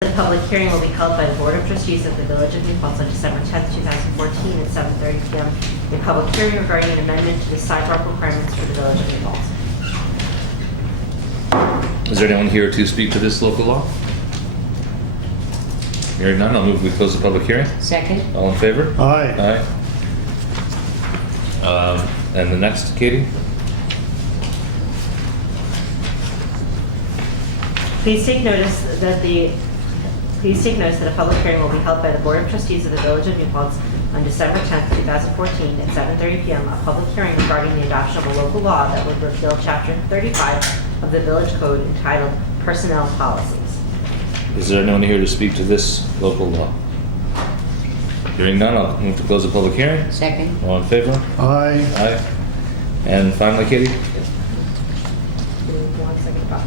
The public hearing will be held by the Board of Trustees of the Village of New Paltz on December 10th, 2014 at 7:30 p.m. A public hearing regarding an amendment to the sidewalk requirements for the Village of New Paltz. Is there anyone here to speak to this local law? Hearing none, I'll move we close the public hearing. Second. All in favor? Aye. Aye. And the next, Katie? Please take notice that a public hearing will be held by the Board of Trustees of the Village of New Paltz on December 10th, 2014 at 7:30 p.m. A public hearing regarding the adoption of a local law that would repeal Chapter 35 of the Village Code entitled Personnel Policies. Is there anyone here to speak to this local law? Hearing none, I'll move to close the public hearing. Second. All in favor? Aye. Aye. And finally, Katie? Give me 1 second, Bob.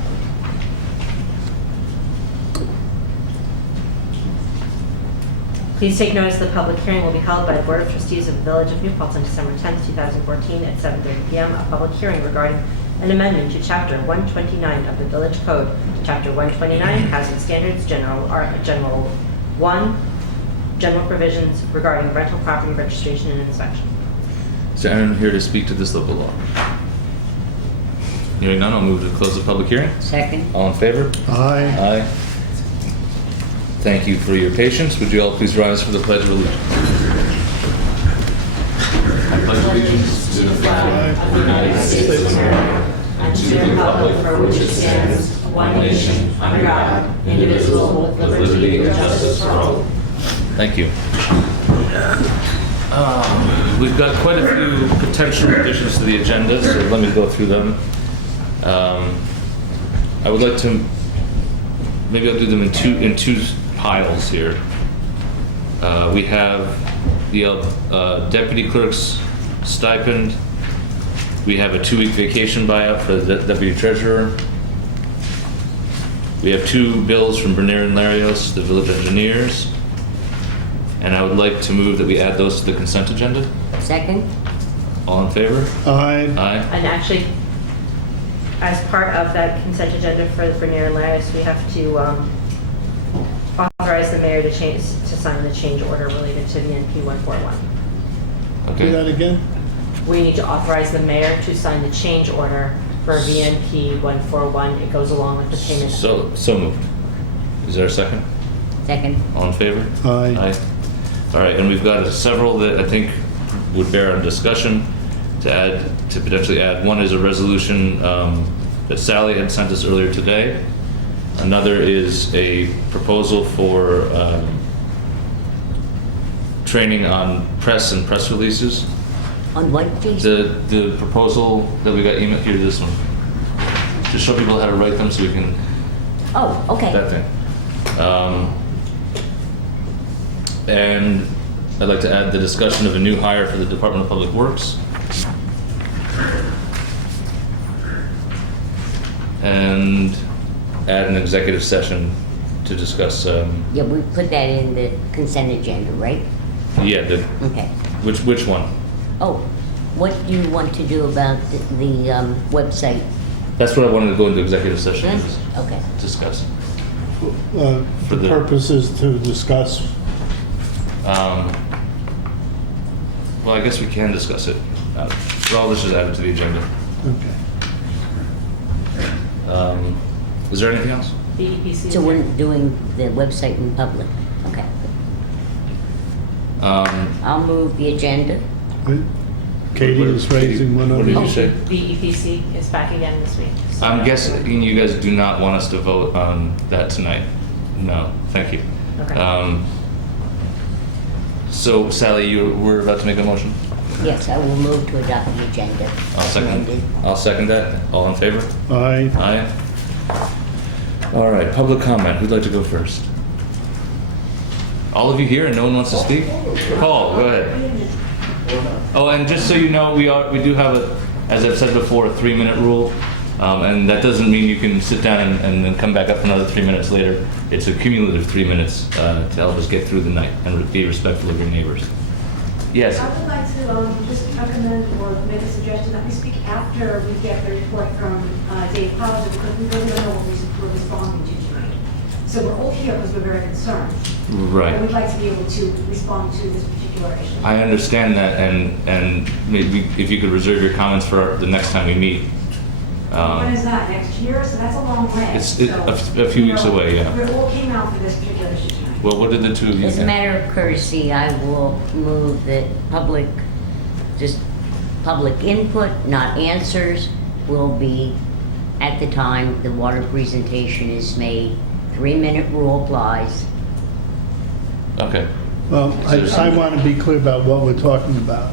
Please take notice the public hearing will be held by the Board of Trustees of the Village of New Paltz on December 10th, 2014 at 7:30 p.m. A public hearing regarding an amendment to Chapter 129 of the Village Code. Chapter 129, Housing Standards, General 1, General Provisions regarding rental property registration and inspection. Is there anyone here to speak to this local law? Hearing none, I'll move to close the public hearing. Second. All in favor? Aye. Aye. Thank you for your patience. Would you all please rise for the Pledge of Allegiance? I pledge allegiance to the flag of the United States of America and to the republic for which it stands, one nation, under God, indivisible, with liberty and justice for all. Thank you. We've got quite a few potential additions to the agenda, so let me go through them. I would like to, maybe I'll do them in two piles here. We have the deputy clerk's stipend. We have a 2-week vacation buyout for the deputy treasurer. We have 2 bills from Bernier and Larios, the village engineers. And I would like to move that we add those to the consent agenda. Second. All in favor? Aye. Aye. And actually, as part of that consent agenda for the Bernier and Larios, we have to authorize the mayor to sign the change order related to VNP 141. Do that Okay. again? We need to authorize the mayor to sign the change order for VNP 141. It goes along with the payment. So moved. Is there a second? Second. All in favor? Aye. Aye. All right, and we've got several that I think would bear on discussion to potentially add. One is a resolution that Sally had sent us earlier today. Another is a proposal for training on press and press releases. On what, please? The proposal that we got emailed here, this one. To show people how to write them so we can, Oh, okay. that thing. And I'd like to add the discussion of a new hire for the Department of Public Works. And add an executive session to discuss, Yeah, we put that in the consent agenda, right? Okay. which one? Oh, what do you want to do about the website? That's what I wanted to go into executive session Then? to Okay. discuss. The For the- purpose is to discuss. Well, I guess we can discuss it. But I'll just add it to the agenda. Okay. Is there anything else? VEPC. So we're doing the website in public. Okay. I'll move the agenda. Katie is raising one What of did you these. say? VEPC is back again this week. So- I'm guessing you guys do not want us to vote on that tonight. No, thank you. Okay. So Sally, you were about to make a motion? Yes, I will move to adopt the agenda. Amended. I'll second that. All in favor? Aye. Aye. All right, public comment. Who'd like to go first? All of you here and no one wants to speak? Paul, go ahead. Oh, and just so you know, we do have as I've said before, a 3-minute rule. And that doesn't mean you can sit down and then come back up another 3 minutes later. It's a cumulative 3 minutes to help us get through the night and be respectful of your neighbors. Yes. I would like to just recommend or make a suggestion that we speak after we get the report from Dave Paltz, because we really don't know what we're responding to tonight. So we're all here because we're very concerned. Right. And we'd like to be able to respond to this particular issue. I understand that, and maybe if you could reserve your comments for the next time we meet. When is that, next year? So that's a long way. It's So, a few you weeks know, away, yeah. We all came out for this particular issue tonight. Well, what did the two of you As a think? matter of courtesy, I will move that just public input, not answers, will be at the time the water presentation is made. 3-minute rule applies. Okay. Well, I want to be clear about what we're talking about.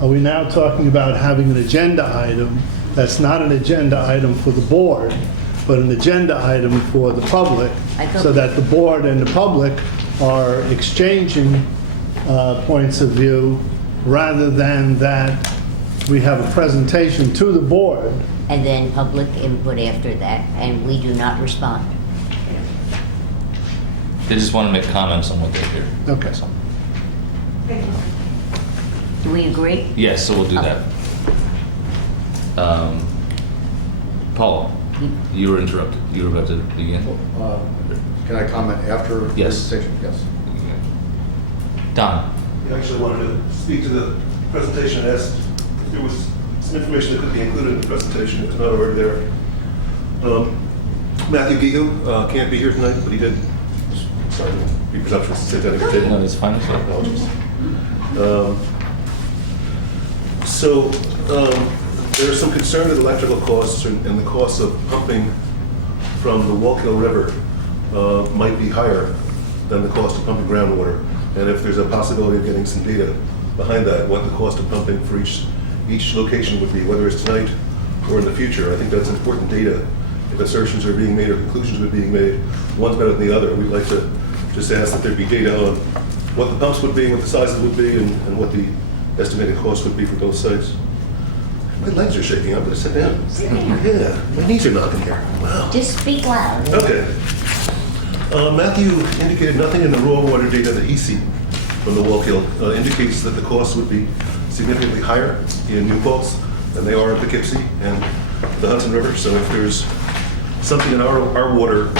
Are we now talking about having an agenda item that's not an agenda item for the board, but an agenda item for the public, I thought- so that the board and the public are exchanging points of view, rather than that we have a presentation to the board? And then public input after that, and we do not respond. They just want to make comments on what they hear. Okay. So- Thank you. Do we agree? Yes, so we'll do Okay. that. Paul, you were interrupted. You were about to begin. Can I comment after the Yes. presentation? Yes. Don. I actually wanted to speak to the presentation, asked if there was some information that could be included in the presentation, if it's not already there. Matthew Gigu can't be here tonight, but he did, sorry to be presumptuous to say that he did. No, that's fine. Apologies. There's some concern that electrical costs and the costs of pumping from the Wallkill River might be higher than the cost of pumping groundwater. And if there's a possibility of getting some data behind that, what the cost of pumping for each location would be, whether it's tonight or in the future, I think that's important data. If assertions are being made or conclusions are being made, one's better than the other. We'd like to just ask that there be data on what the pumps would be, what the sizes would be, and what the estimated cost would be for both sites. My legs are shaking. I'm going to sit down. Yeah, my knees are knocking here. Wow. Just speak loud. Okay. Matthew indicated nothing in the raw water data that he's seen from the Wallkill indicates that the costs would be significantly higher in New Paltz than they are in Poughkeepsie and the Hudson River. So if there's something in our water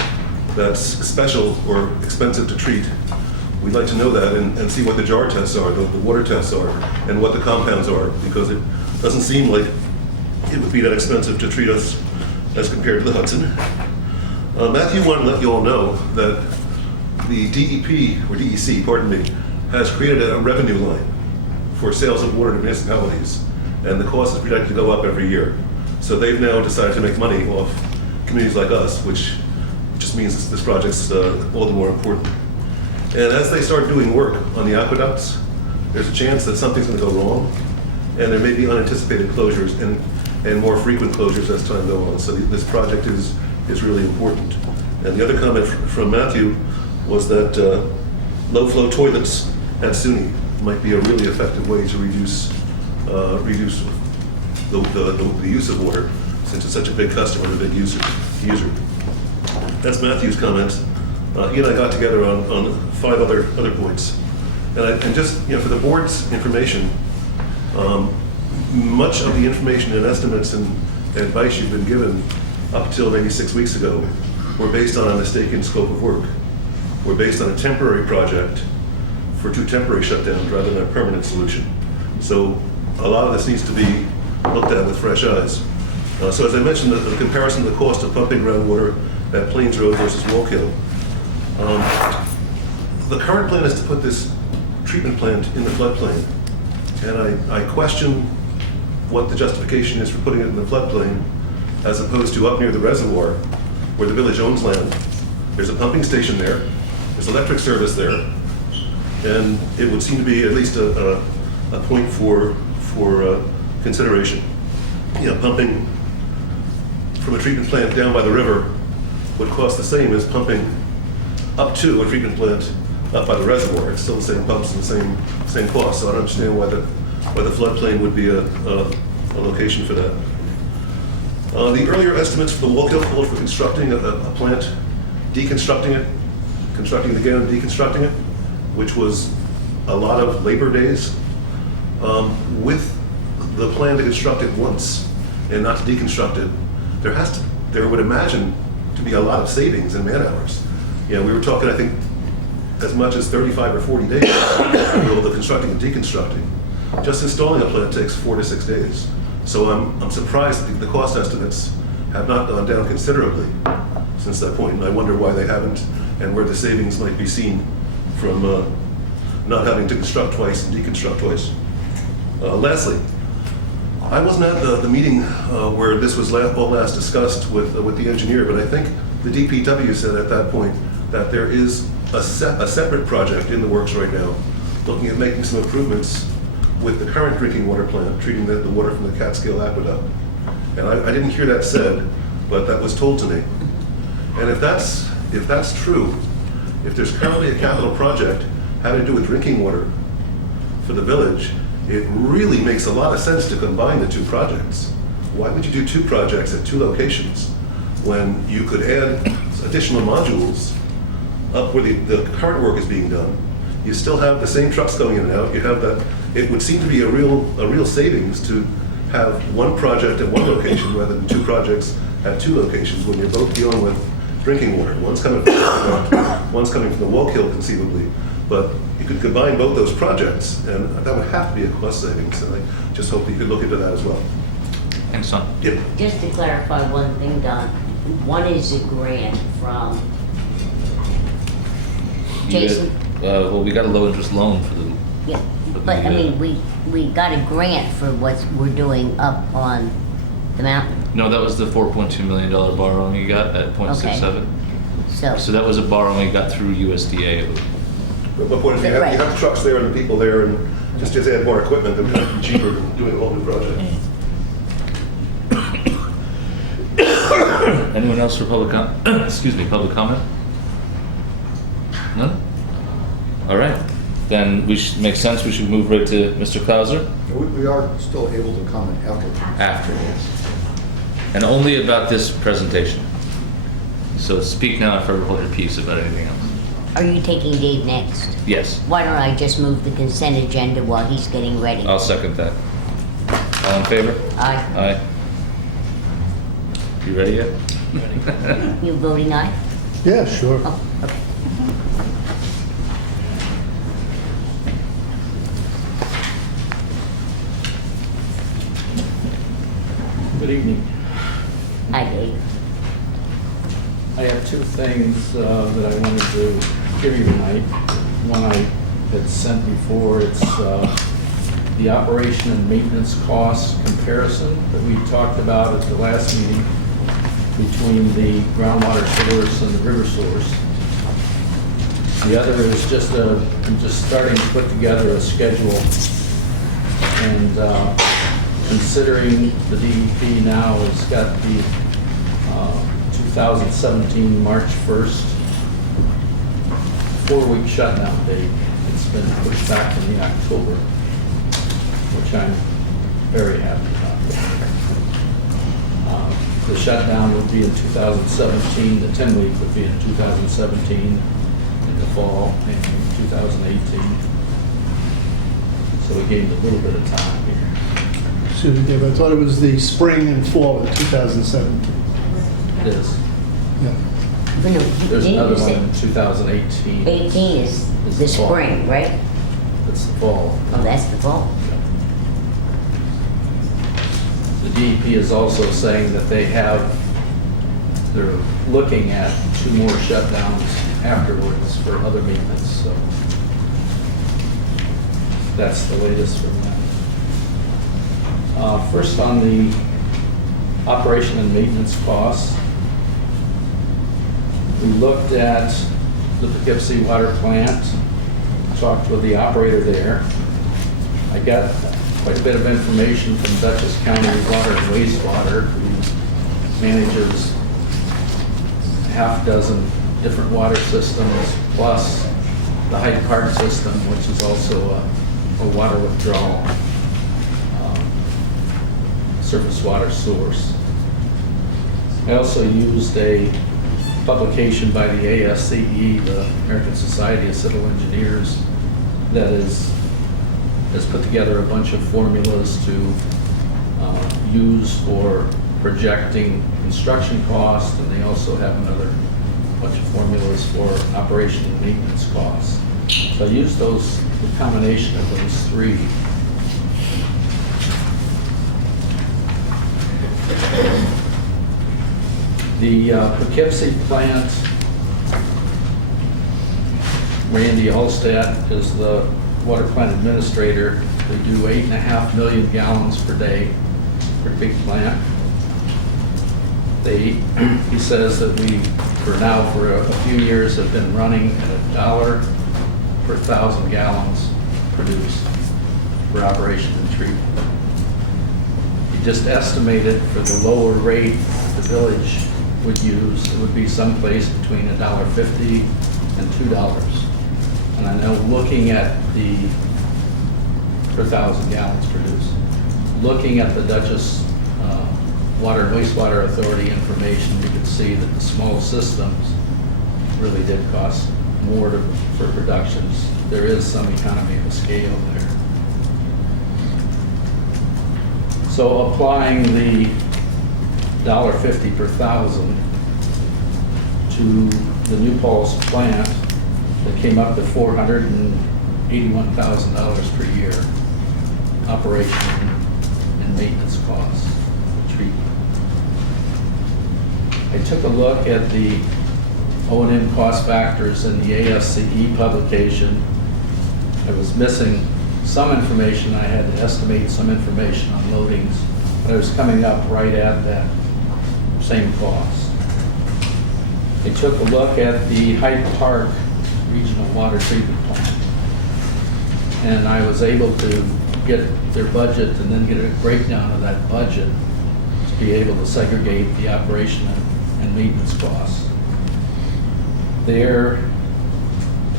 that's special or expensive to treat, we'd like to know that and see what the jar tests are, the water tests are, and what the compounds are, because it doesn't seem like it would be that expensive to treat us as compared to the Hudson. Matthew wanted to let you all know that the DEP, or DEC, pardon me, has created a revenue line for sales of water to municipalities, and the cost is projected to go up every year. So they've now decided to make money off communities like us, which just means this project's all the more important. And as they start doing work on the aqueducts, there's a chance that something's going to go wrong, and there may be unanticipated closures and more frequent closures as time goes on. So this project is really important. And the other comment from Matthew was that low-flow toilets at SUNY might be a really effective way to reduce the use of water, since it's such a big customer, a big user. That's Matthew's comments. He and I got together on 5 other points. And just, for the board's information, much of the information and estimates and advice you've been given up till maybe 6 weeks ago were based on a mistaken scope of work. Were based on a temporary project for 2 temporary shutdowns rather than a permanent solution. So a lot of this needs to be looked at with fresh eyes. So as I mentioned, the comparison of the cost of pumping groundwater at Plains Road versus Wallkill. The current plan is to put this treatment plant in the floodplain. And I question what the justification is for putting it in the floodplain as opposed to up near the reservoir where the village owns land. There's a pumping station there, there's electric service there, and it would seem to be at least a point for consideration. Pumping from a treatment plant down by the river would cost the same as pumping up to a treatment plant up by the reservoir. It's still the same pumps and the same cost, so I don't understand why the floodplain would be a location for that. The earlier estimates for the Wallkill called for constructing a plant, deconstructing it, constructing it again and deconstructing it, which was a lot of labor days. With the plan to construct it once and not to deconstruct it, there would imagine to be a lot of savings in man hours. Yeah, we were talking, I think, as much as 35 or 40 days, the constructing and deconstructing. Just installing a plant takes 4 to 6 days. So I'm surprised that the cost estimates have not gone down considerably since that point, and I wonder why they haven't, and where the savings might be seen from not having to construct twice and deconstruct twice. Lastly, I wasn't at the meeting where this was all last discussed with the engineer, but I think the DPW said at that point that there is a separate project in the works right now, looking at making some improvements with the current drinking water plant, treating the water from the Catskill Aqueduct. And I didn't hear that said, but that was told to me. And if that's true, if there's currently a capital project having to do with drinking water for the village, it really makes a lot of sense to combine the two projects. Why would you do two projects at two locations when you could add additional modules up where the current work is being done? You still have the same trucks going in and out. You have that. It would seem to be a real savings to have one project at one location rather than two projects at two locations when you're both dealing with drinking water. One's coming from the Wallkill conceivably, but you could combine both those projects, and that would have to be a cost savings. And I just hope that you could look into that as well. Thanks, Son. Yep. Just to clarify one thing, Don, one is a grant from Jason. Well, we got a low interest loan for the. Yeah, for but the, I mean, we got a grant for what we're doing up on the mountain, No, that was the $4.2 million borrowing you got at 0.67. so. So that was a borrowing you got through USDA. But my point is, you have the trucks there and the people there, and just add more equipment, that would be cheaper than doing a whole new project. Anyone else for public public comment? None? All right. Then makes sense. We should move right to Mr. Clauser. We are still able to comment after. After, yes. And only about this presentation. So speak now if ever hold your peace about anything else. Are you taking Dave next? Yes, Why don't I just move the consent agenda while he's getting ready? I'll second that. All in favor? Aye. Aye. You ready yet? You voting aye? Yeah, sure. Oh, okay. Good evening. Hi, Dave. I have two things that I wanted to give you tonight. One I had sent before, it's the operation and maintenance cost comparison that we talked about at the last meeting between the groundwater source and the river source. The other is I'm just starting to put together a schedule, and considering the DEP now has got the 2017 March 1st 4-week shutdown date. It's been pushed back to the October, which I'm very happy about. The shutdown would be in 2017, the 10-week would be in 2017, in the fall, and 2018. So we gained a little bit of time here. Excuse me, Dave, I thought it was the spring and fall of 2017. It is. Yeah. But no, There's didn't another you one say in 2018. 18 is the fall. spring, right? It's the fall. Oh, that's the fall. The DEP is also saying that they're looking at 2 more shutdowns afterwards for other maintenance, so that's the latest from them. First on the operation and maintenance costs, we looked at the Poughkeepsie Water Plant, talked with the operator there. I got quite a bit of information from Dutchess County Water and Wastewater, who manages half dozen different water systems, plus the Hyde Park system, which is also a water withdrawal surface water source. I also used a publication by the ASCE, the American Society of Civil Engineers, that has put together a bunch of formulas to use for projecting construction costs, and they also have another bunch of formulas for operation and maintenance costs. So I used the combination of those three. The Poughkeepsie plant, Randy Allstat is the water plant administrator. They do 8.5 million gallons per day, pretty big plant. He says that we, for a few years, have been running at $1 per 1,000 gallons produced for operation and treatment. He just estimated for the lower rate the village would use, it would be someplace between $1.50 and $2. And I know looking at the per 1,000 gallons produced, looking at the Dutchess Water and Wastewater Authority information, you can see that the small systems really did cost more for productions. There is some economy of scale there. So applying the $1.50 per 1,000 to the New Paltz plant, that came up to $481,000 per year operation and maintenance costs of treatment. I took a look at the O&M cost factors in the ASCE publication. I was missing some information. I had to estimate some information on loadings, but I was coming up right at that same cost. I took a look at the Hyde Park Regional Water Treatment Plant, and I was able to get their budget and then get a breakdown of that budget to be able to segregate the operation and maintenance costs. Their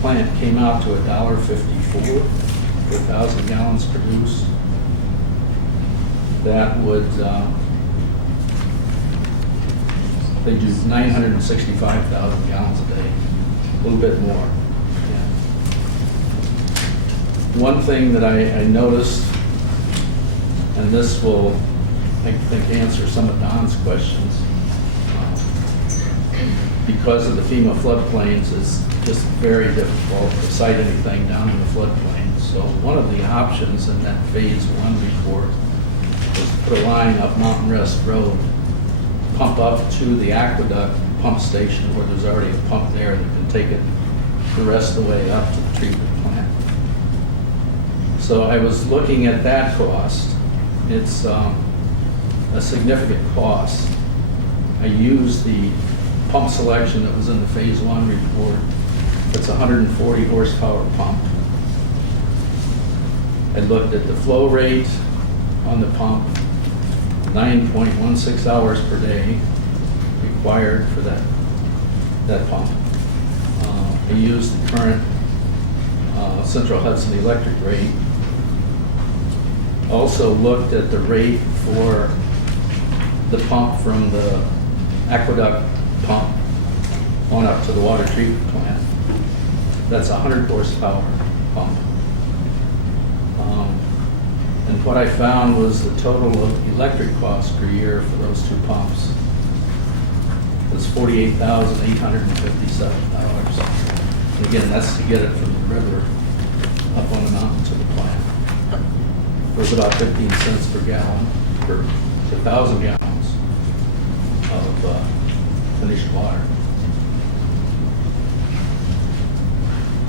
plant came out to $1.54 per 1,000 gallons produced. That would, they do 965,000 gallons a day, a little bit more. Yeah. One thing that I noticed, and this will, I think, answer some of Don's questions, because of the FEMA floodplains, it's just very difficult to site anything down in the floodplain. So one of the options in that phase 1 report was to put a line up Mountain Rest Road, pump up to the aqueduct pump station where there's already a pump there that can take it the rest of the way up to the treatment plant. So I was looking at that cost. It's a significant cost. I used the pump selection that was in the phase 1 report. It's a 140 horsepower pump. I looked at the flow rate on the pump, 9.16 hours per day required for that pump. I used the current Central Hudson electric rate. Also looked at the rate for the pump from the aqueduct pump on up to the water treatment plant. That's a 100 horsepower pump. And what I found was the total of electric costs per year for those two pumps was $48,857. And again, that's to get it from the river up on the mountain to the plant. It was about 15 cents per gallon per 1,000 gallons of finished water.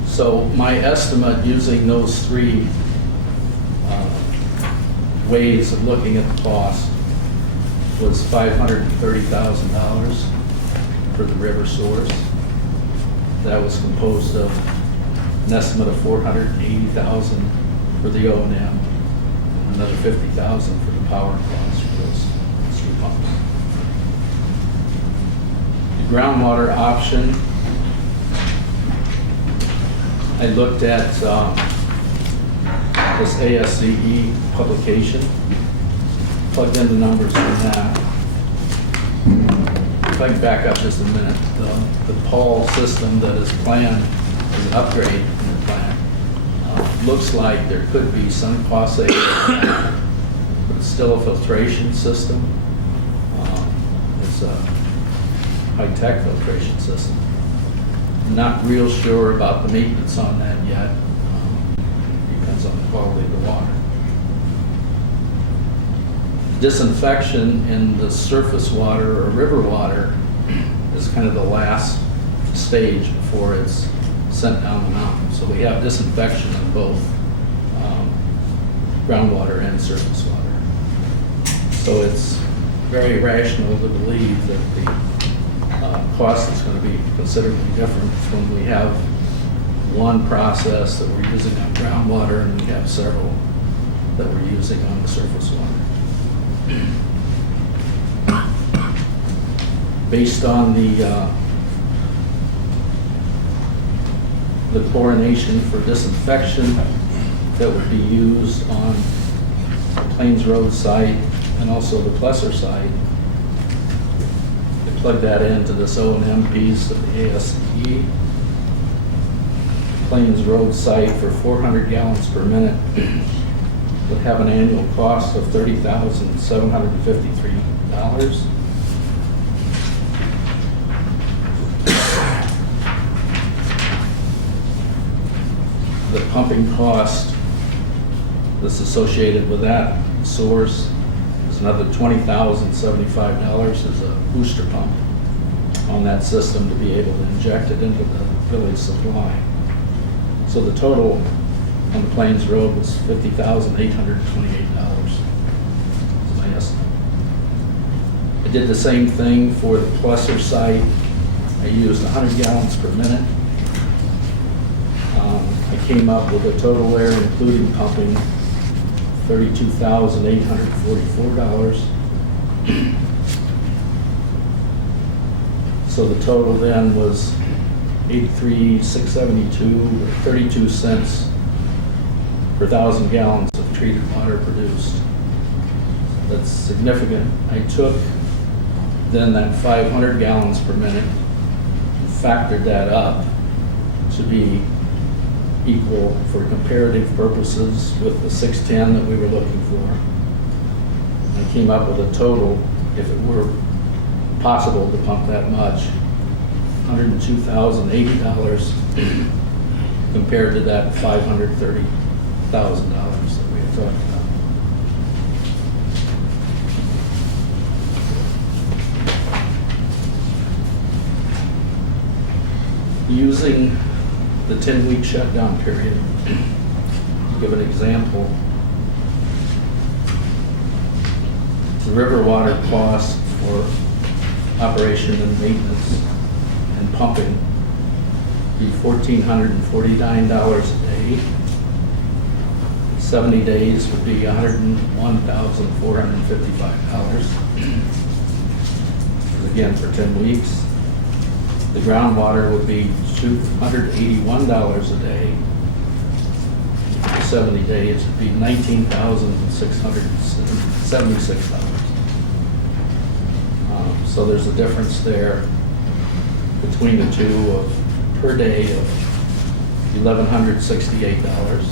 So my estimate using those three ways of looking at the cost was $530,000 for the river source. That was composed of an estimate of $480,000 for the O&M, and another $50,000 for the power costs for those three pumps. The groundwater option, I looked at this ASCE publication, plugged in the numbers from that. If I can back up just a minute, the Paltz system that is planned as an upgrade in the plant looks like there could be some cost savings, but it's still a filtration system. It's a high-tech filtration system. Not real sure about the maintenance on that yet. Depends on the quality of the water. Disinfection in the surface water or river water is kind of the last stage before it's sent down the mountain. So we have disinfection in both groundwater and surface water. So it's very rational to believe that the cost is going to be considerably different when we have one process that we're using on groundwater and we have several that we're using on the surface water. Based on the chlorination for disinfection that would be used on the Plains Road site and also the Plesser site, they plug that into this O&M piece of the ASCE. Plains Road site for 400 gallons per minute would have an annual cost of $30,753. The pumping cost that's associated with that source is another $20,075 as a booster pump on that system to be able to inject it into the village supply. So the total on the Plains Road was $50,828. That's my estimate. I did the same thing for the Plesser site. I used 100 gallons per minute. I came up with a total there, including pumping, $32,844. So the total then was $83,672, or 32 cents per 1,000 gallons of treated water produced. That's significant. I took then that 500 gallons per minute and factored that up to be equal for comparative purposes with the 610 that we were looking for. I came up with a total, if it were possible to pump that much, $102,080 compared to that $530,000 that we had talked about. Using the 10-week shutdown period, to give an example, the river water cost for operation and maintenance and pumping be $1,449 a day. 70 days would be $101,455. Again, for 10 weeks. The groundwater would be $281 a day. For 70 days, it'd be $19,676. So there's a difference there between the two of per day of $1,168.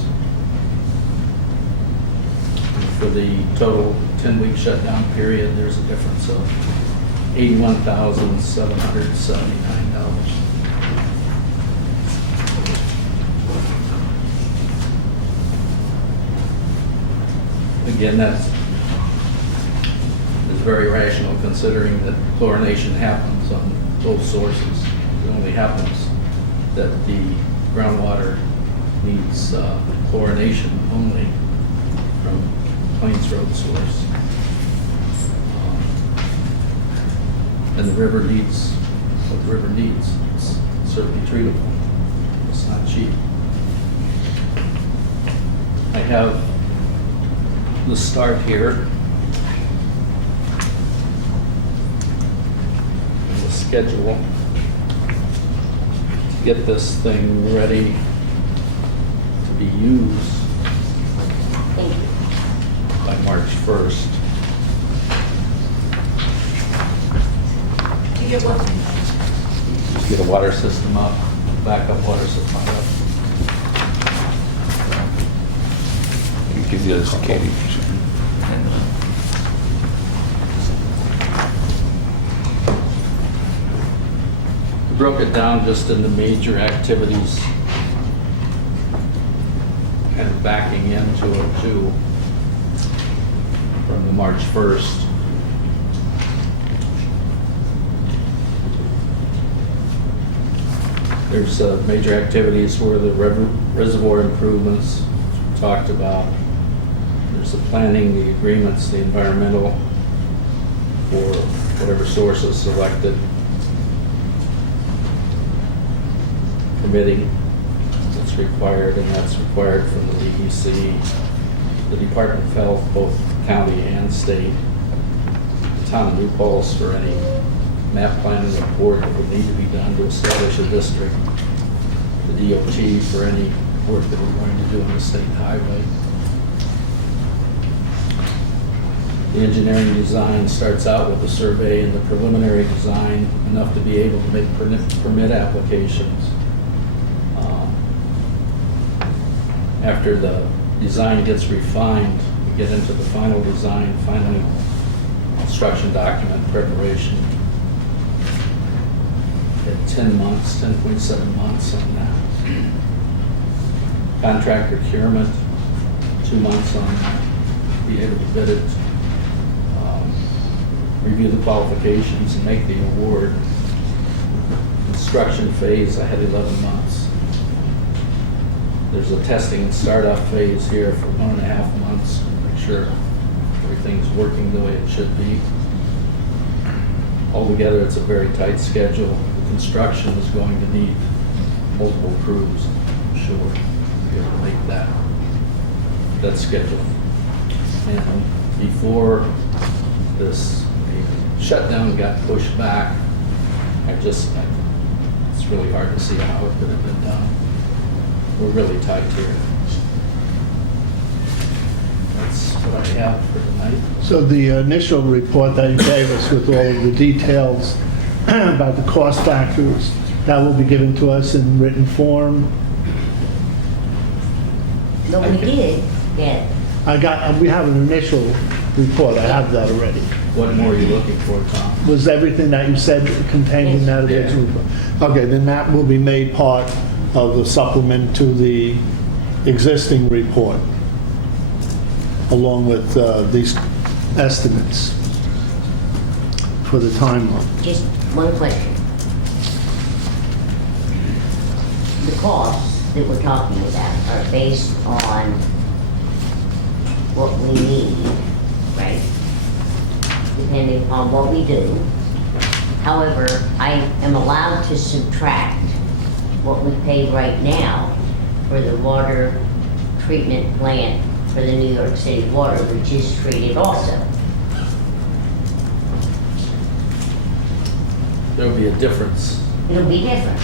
For the total 10-week shutdown period, there's a difference of $81,779. Again, that's very rational considering that chlorination happens on both sources. It only happens that the groundwater needs chlorination only from Plains Road source. And the river needs what the river needs. It's certainly treatable. It's not cheap. I have the start here. And the schedule to get this thing ready to be used by March 1st. To get what? Just get a water system up, backup water supply up. Give the others to Katie. The broke it down just into major activities, kind of backing into it too, from the March 1st. There's major activities where the reservoir improvements talked about. There's the planning, the agreements, the environmental for whatever source is selected. Permitting that's required, and that's required from the DEC, the Department of Health, both county and state, the town of New Paltz for any map planning report that would need to be done to establish a district, the DOT for any work that we're going to do on the state highway. The engineering design starts out with a survey and the preliminary design, enough to be able to make permit applications. After the design gets refined, we get into the final design, final construction document preparation. At 10 months, 10.7 months on that. Contract procurement, 2 months on that. Be able to bid it, review the qualifications and make the award. Construction phase, I had 11 months. There's a testing and startup phase here for 1.5 months, make sure everything's working the way it should be. Altogether, it's a very tight schedule. The construction is going to need multiple crews, I'm sure, to be able to make that schedule. And before this shutdown got pushed back, it's really hard to see how it could have been done. We're really tight here. That's what I have for tonight. So the initial report that you gave us with all of the details about the cost factors, that will be given to us in written form? No, we did get, We have an initial report, I have that already. What more are you looking for, Tom? Was everything that you said contained in that original report? Okay, then that will be made part of the supplement to the existing report, along with these estimates for the timeline. just one question. The costs that we're talking about are based on what we need, right? Depending upon what we do. However, I am allowed to subtract what we pay right now for the water treatment plant for the New York City water, which is treated also. There'll be a difference. It'll be different.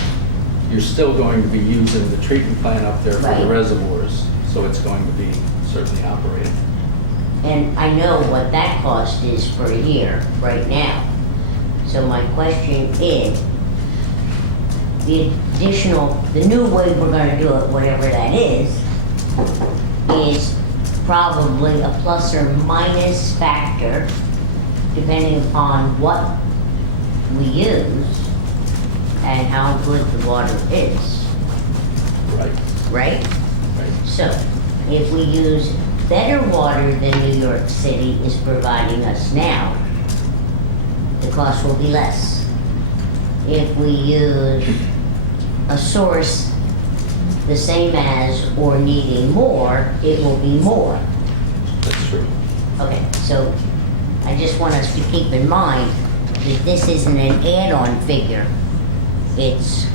You're still going to be using the treatment plant up there for Right. the reservoirs, so it's going to be certainly operating. And I know what that cost is for a year right now. So my question is, the new way we're gonna do it, whatever that is probably a plus or minus factor depending upon what we use and how good the water is, Right. right? Right. So, if we use better water than New York City is providing us now, the cost will be less. If we use a source the same as or needing more, it will be more. That's true. Okay, so I just want us to keep in mind that this isn't an add-on figure. It's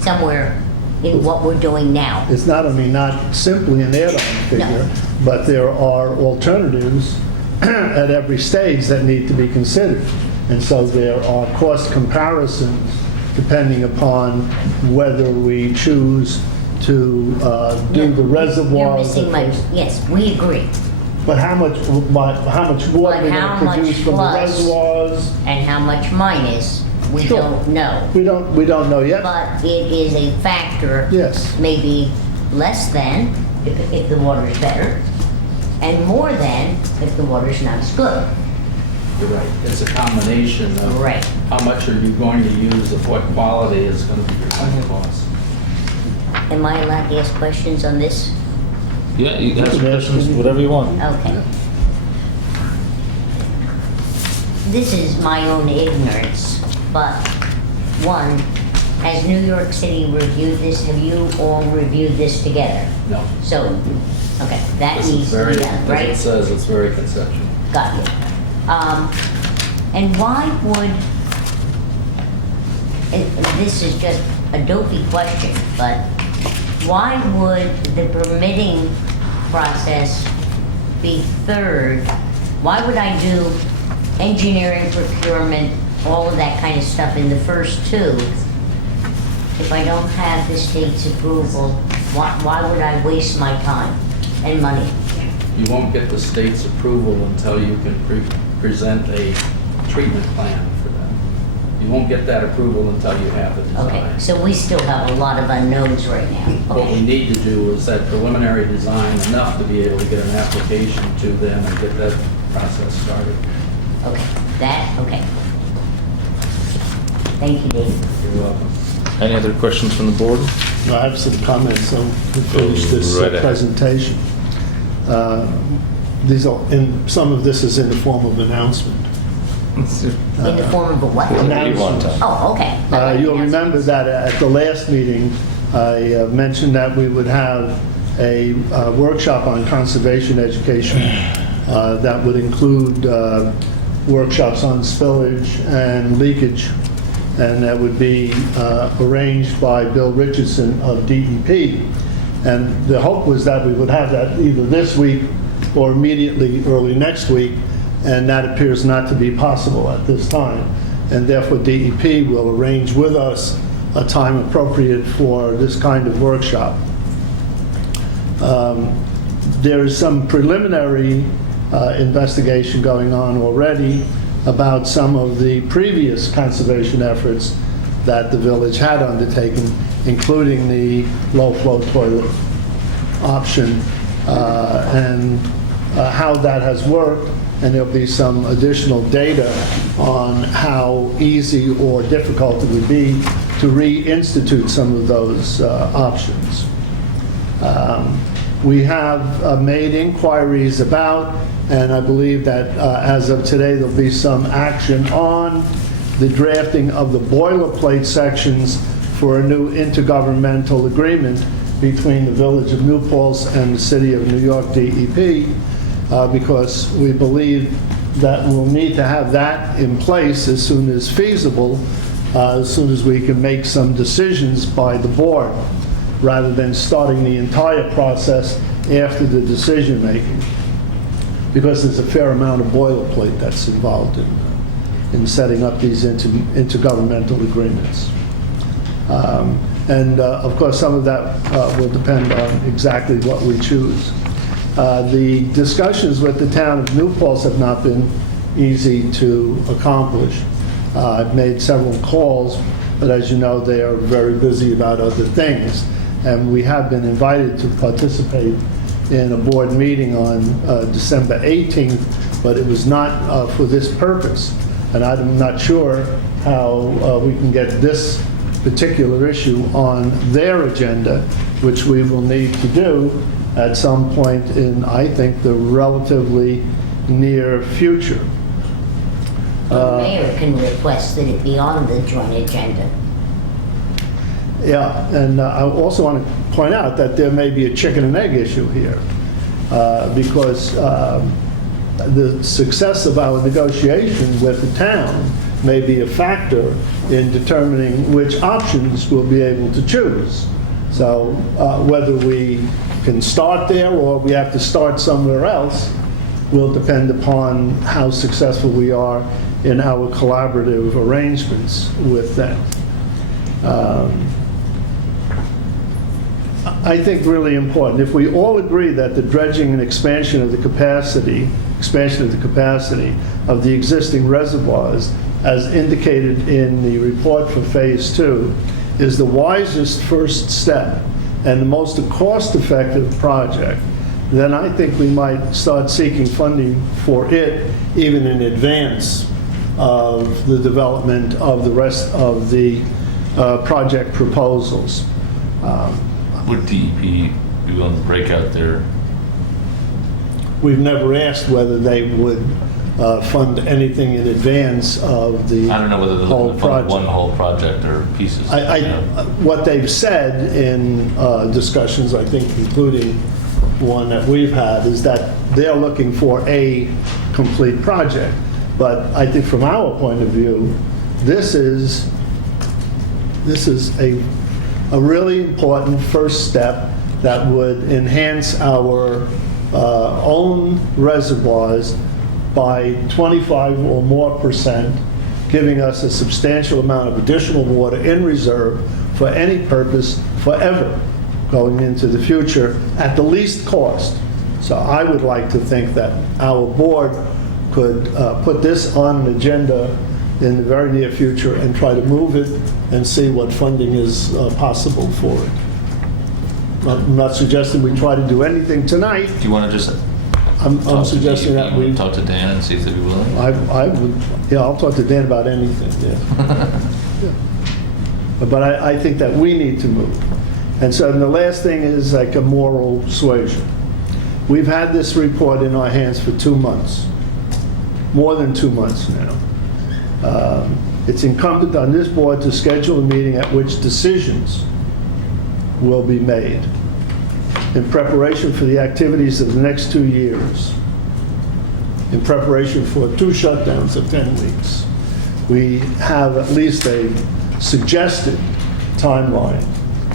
somewhere in what we're doing now. It's not simply an add-on figure, but there are alternatives at every stage that need to be considered. And so there are cost comparisons depending upon whether we choose to do the reservoir. You're missing yes, we agree. But how much water we're how going to much produce from the plus? reservoirs? And how much minus, we Sure. don't know. We don't know yet. But it is a factor. Yes. Maybe less than if the water is better, and more than if the water is not as good. You're right. It's a combination of Right. how much are you going to use, of what quality is going to be your final cost. Am I allowed to ask questions on this? Yeah, you can ask questions, whatever you want. Okay. This is my own ignorance, but one, has New York City reviewed this? Have you all reviewed this together? No. So, okay, that This is needs to very, be done, as right? it says, it's very conceptual. Got you. And why would, this is just a dopey question, but why would the permitting process be third? Why would I do engineering, procurement, all of that kind of stuff in the first two if I don't have the state's approval? Why would I waste my time and money? You won't get the state's approval until you can present a treatment plan for them. You won't get that approval until you have the design. Okay, so we still have a lot of unknowns right now. What we Okay. need to do is that preliminary design enough to be able to get an application to them and get that process started. Okay, okay. Thank you, Dave. You're welcome. Any other questions from the board? I have some comments, so to finish this Right ahead. presentation. These are, and some of this is in the form of announcement. In the form of a what? Whatever you want, Tom. Oh, okay. You'll remember that at the last meeting, I mentioned that we would have a workshop on conservation education that would include workshops on spillage and leakage, and that would be arranged by Bill Richardson of DEP. And the hope was that we would have that either this week or immediately early next week, and that appears not to be possible at this time. And therefore, DEP will arrange with us a time appropriate for this kind of workshop. There is some preliminary investigation going on already about some of the previous conservation efforts that the village had undertaken, including the low-flow toilet option, and how that has worked. And there'll be some additional data on how easy or difficult it would be to reinstitute some of those options. We have made inquiries about, and I believe that as of today, there'll be some action on the drafting of the boilerplate sections for a new intergovernmental agreement between the Village of New Paltz and the City of New York DEP, because we believe that we'll need to have that in place as soon as feasible, as soon as we can make some decisions by the board, rather than starting the entire process after the decision-making, because there's a fair amount of boilerplate that's involved in setting up these intergovernmental agreements. And of course, some of that will depend on exactly what we choose. The discussions with the town of New Paltz have not been easy to accomplish. I've made several calls, but as you know, they are very busy about other things. And we have been invited to participate in a board meeting on December 18th, but it was not for this purpose. And I'm not sure how we can get this particular issue on their agenda, which we will need to do at some point in, I think, the relatively near future. The mayor can request that it be on the joint agenda. Yeah, and I also want to point out that there may be a chicken and egg issue here, because the success of our negotiation with the town may be a factor in determining which options we'll be able to choose. So whether we can start there or we have to start somewhere else will depend upon how successful we are in our collaborative arrangements with them. I think really important, if we all agree that the dredging and expansion of the capacity of the existing reservoirs, as indicated in the report for Phase 2, is the wisest first step and the most cost-effective project, then I think we might start seeking funding for it even in advance of the development of the rest of the project proposals. Would DEP be willing to break out their, We've never asked whether they would fund anything in advance of the I don't know whether they're whole looking to fund one project. whole project or pieces. What they've said in discussions, I think including one that we've had, is that they're looking for a complete project. But I think from our point of view, this is a really important first step that would enhance our own reservoirs by 25 or more %, giving us a substantial amount of additional water in reserve for any purpose forever going into the future at the least cost. So I would like to think that our board could put this on an agenda in the very near future and try to move it and see what funding is possible for it. I'm not suggesting we try to do anything tonight. Do you want to just I'm talk to suggesting DEP that we, and talk to Dan and see if they'd be willing? I would, yeah, I'll talk to Dan about anything, yeah. Yeah. But I think that we need to move. And so the last thing is like a moral suasion. We've had this report in our hands for 2 months, more than 2 months now. It's incumbent on this board to schedule a meeting at which decisions will be made in preparation for the activities of the next 2 years, in preparation for 2 shutdowns of 10 weeks. We have at least a suggested timeline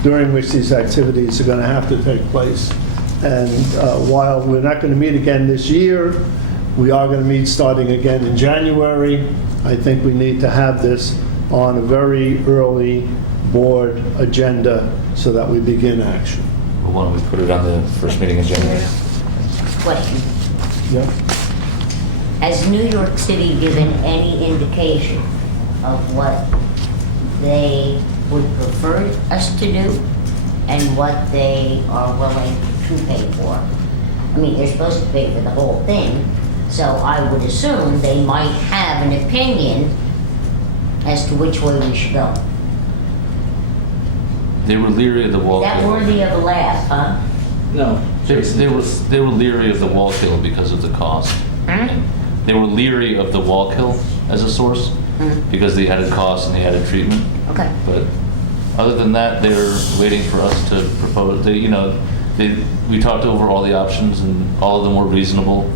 during which these activities are going to have to take place. And while we're not going to meet again this year, we are going to meet starting again in January. I think we need to have this on a very early board agenda so that we begin action. Well, why don't we put it on the first meeting in January? Question. Yeah. Has New York City given any indication of what they would prefer us to do and what they are willing to pay for? I mean, they're supposed to pay for the whole thing, so I would assume they might have an opinion as to which way we should go. They were leery of the wall That kill. worthy of a laugh, huh? No. They were leery of the wall kill because of the cost. They were leery of the wall kill as a source because they added cost and they added treatment. Okay. But other than that, they're waiting for us to propose. We talked over all the options and all of the more reasonable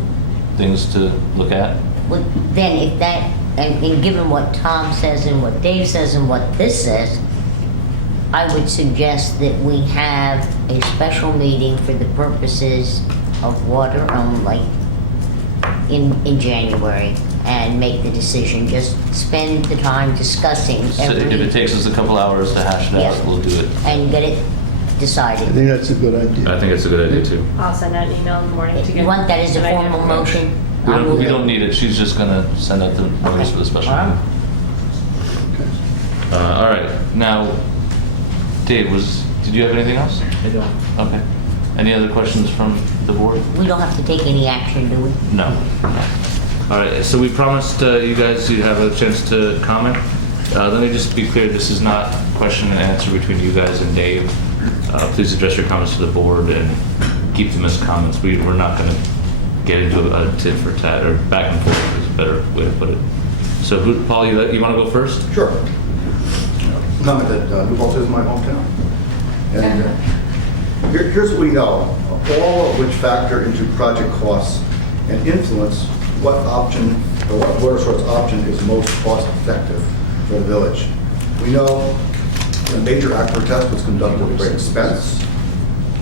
things to look at. Well, then if that, and given what Tom says and what Dave says and what this says, I would suggest that we have a special meeting for the purposes of water only in January and make the decision. Just spend the time discussing So if it every, takes us a couple hours to hash it out, Yeah. we'll do it. and get it I decided. think that's a good idea. I think it's a good idea too. I'll send out an email in the morning to If get. you want that as a an idea. formal motion, We I don't, will we do don't it. need it. She's just gonna send out the notice for the special All right. meeting. All right. Now, Dave, did you have anything else? I don't. Okay. Any other questions from the board? We don't have to take any action, do we? No. All right, so we promised you guys you'd have a chance to comment. Let me just be clear, this is not question and answer between you guys and Dave. Please address your comments to the board and keep them as comments. We're not going to get into a tit for tat or back and forth is a better way to put it. So Paul, you want to go first? Sure. Comment that New Paltz is my hometown. And here's what we know, all of which factor into project costs and influence what option, or what water source option is most cost effective for the village. We know a major aquifer test was conducted at great expense.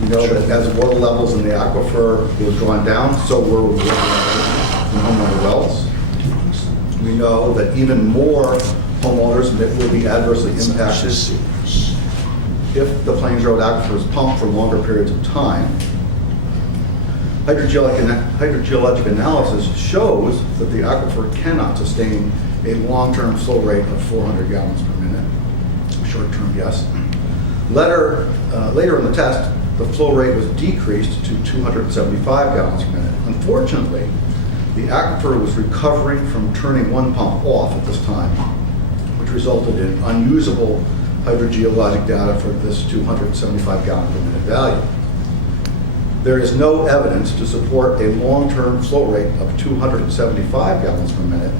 We know that as water levels in the aquifer were drawn down, so were water levels in homeowner wells. We know that even more homeowners will be adversely impacted if the Plains Road aquifer is pumped for longer periods of time. Hydrogeologic analysis shows that the aquifer cannot sustain a long-term flow rate of 400 gallons per minute. Short-term, yes. Later in the test, the flow rate was decreased to 275 gallons per minute. Unfortunately, the aquifer was recovering from turning one pump off at this time, which resulted in unusable hydrogeologic data for this 275 gallon per minute value. There is no evidence to support a long-term flow rate of 275 gallons per minute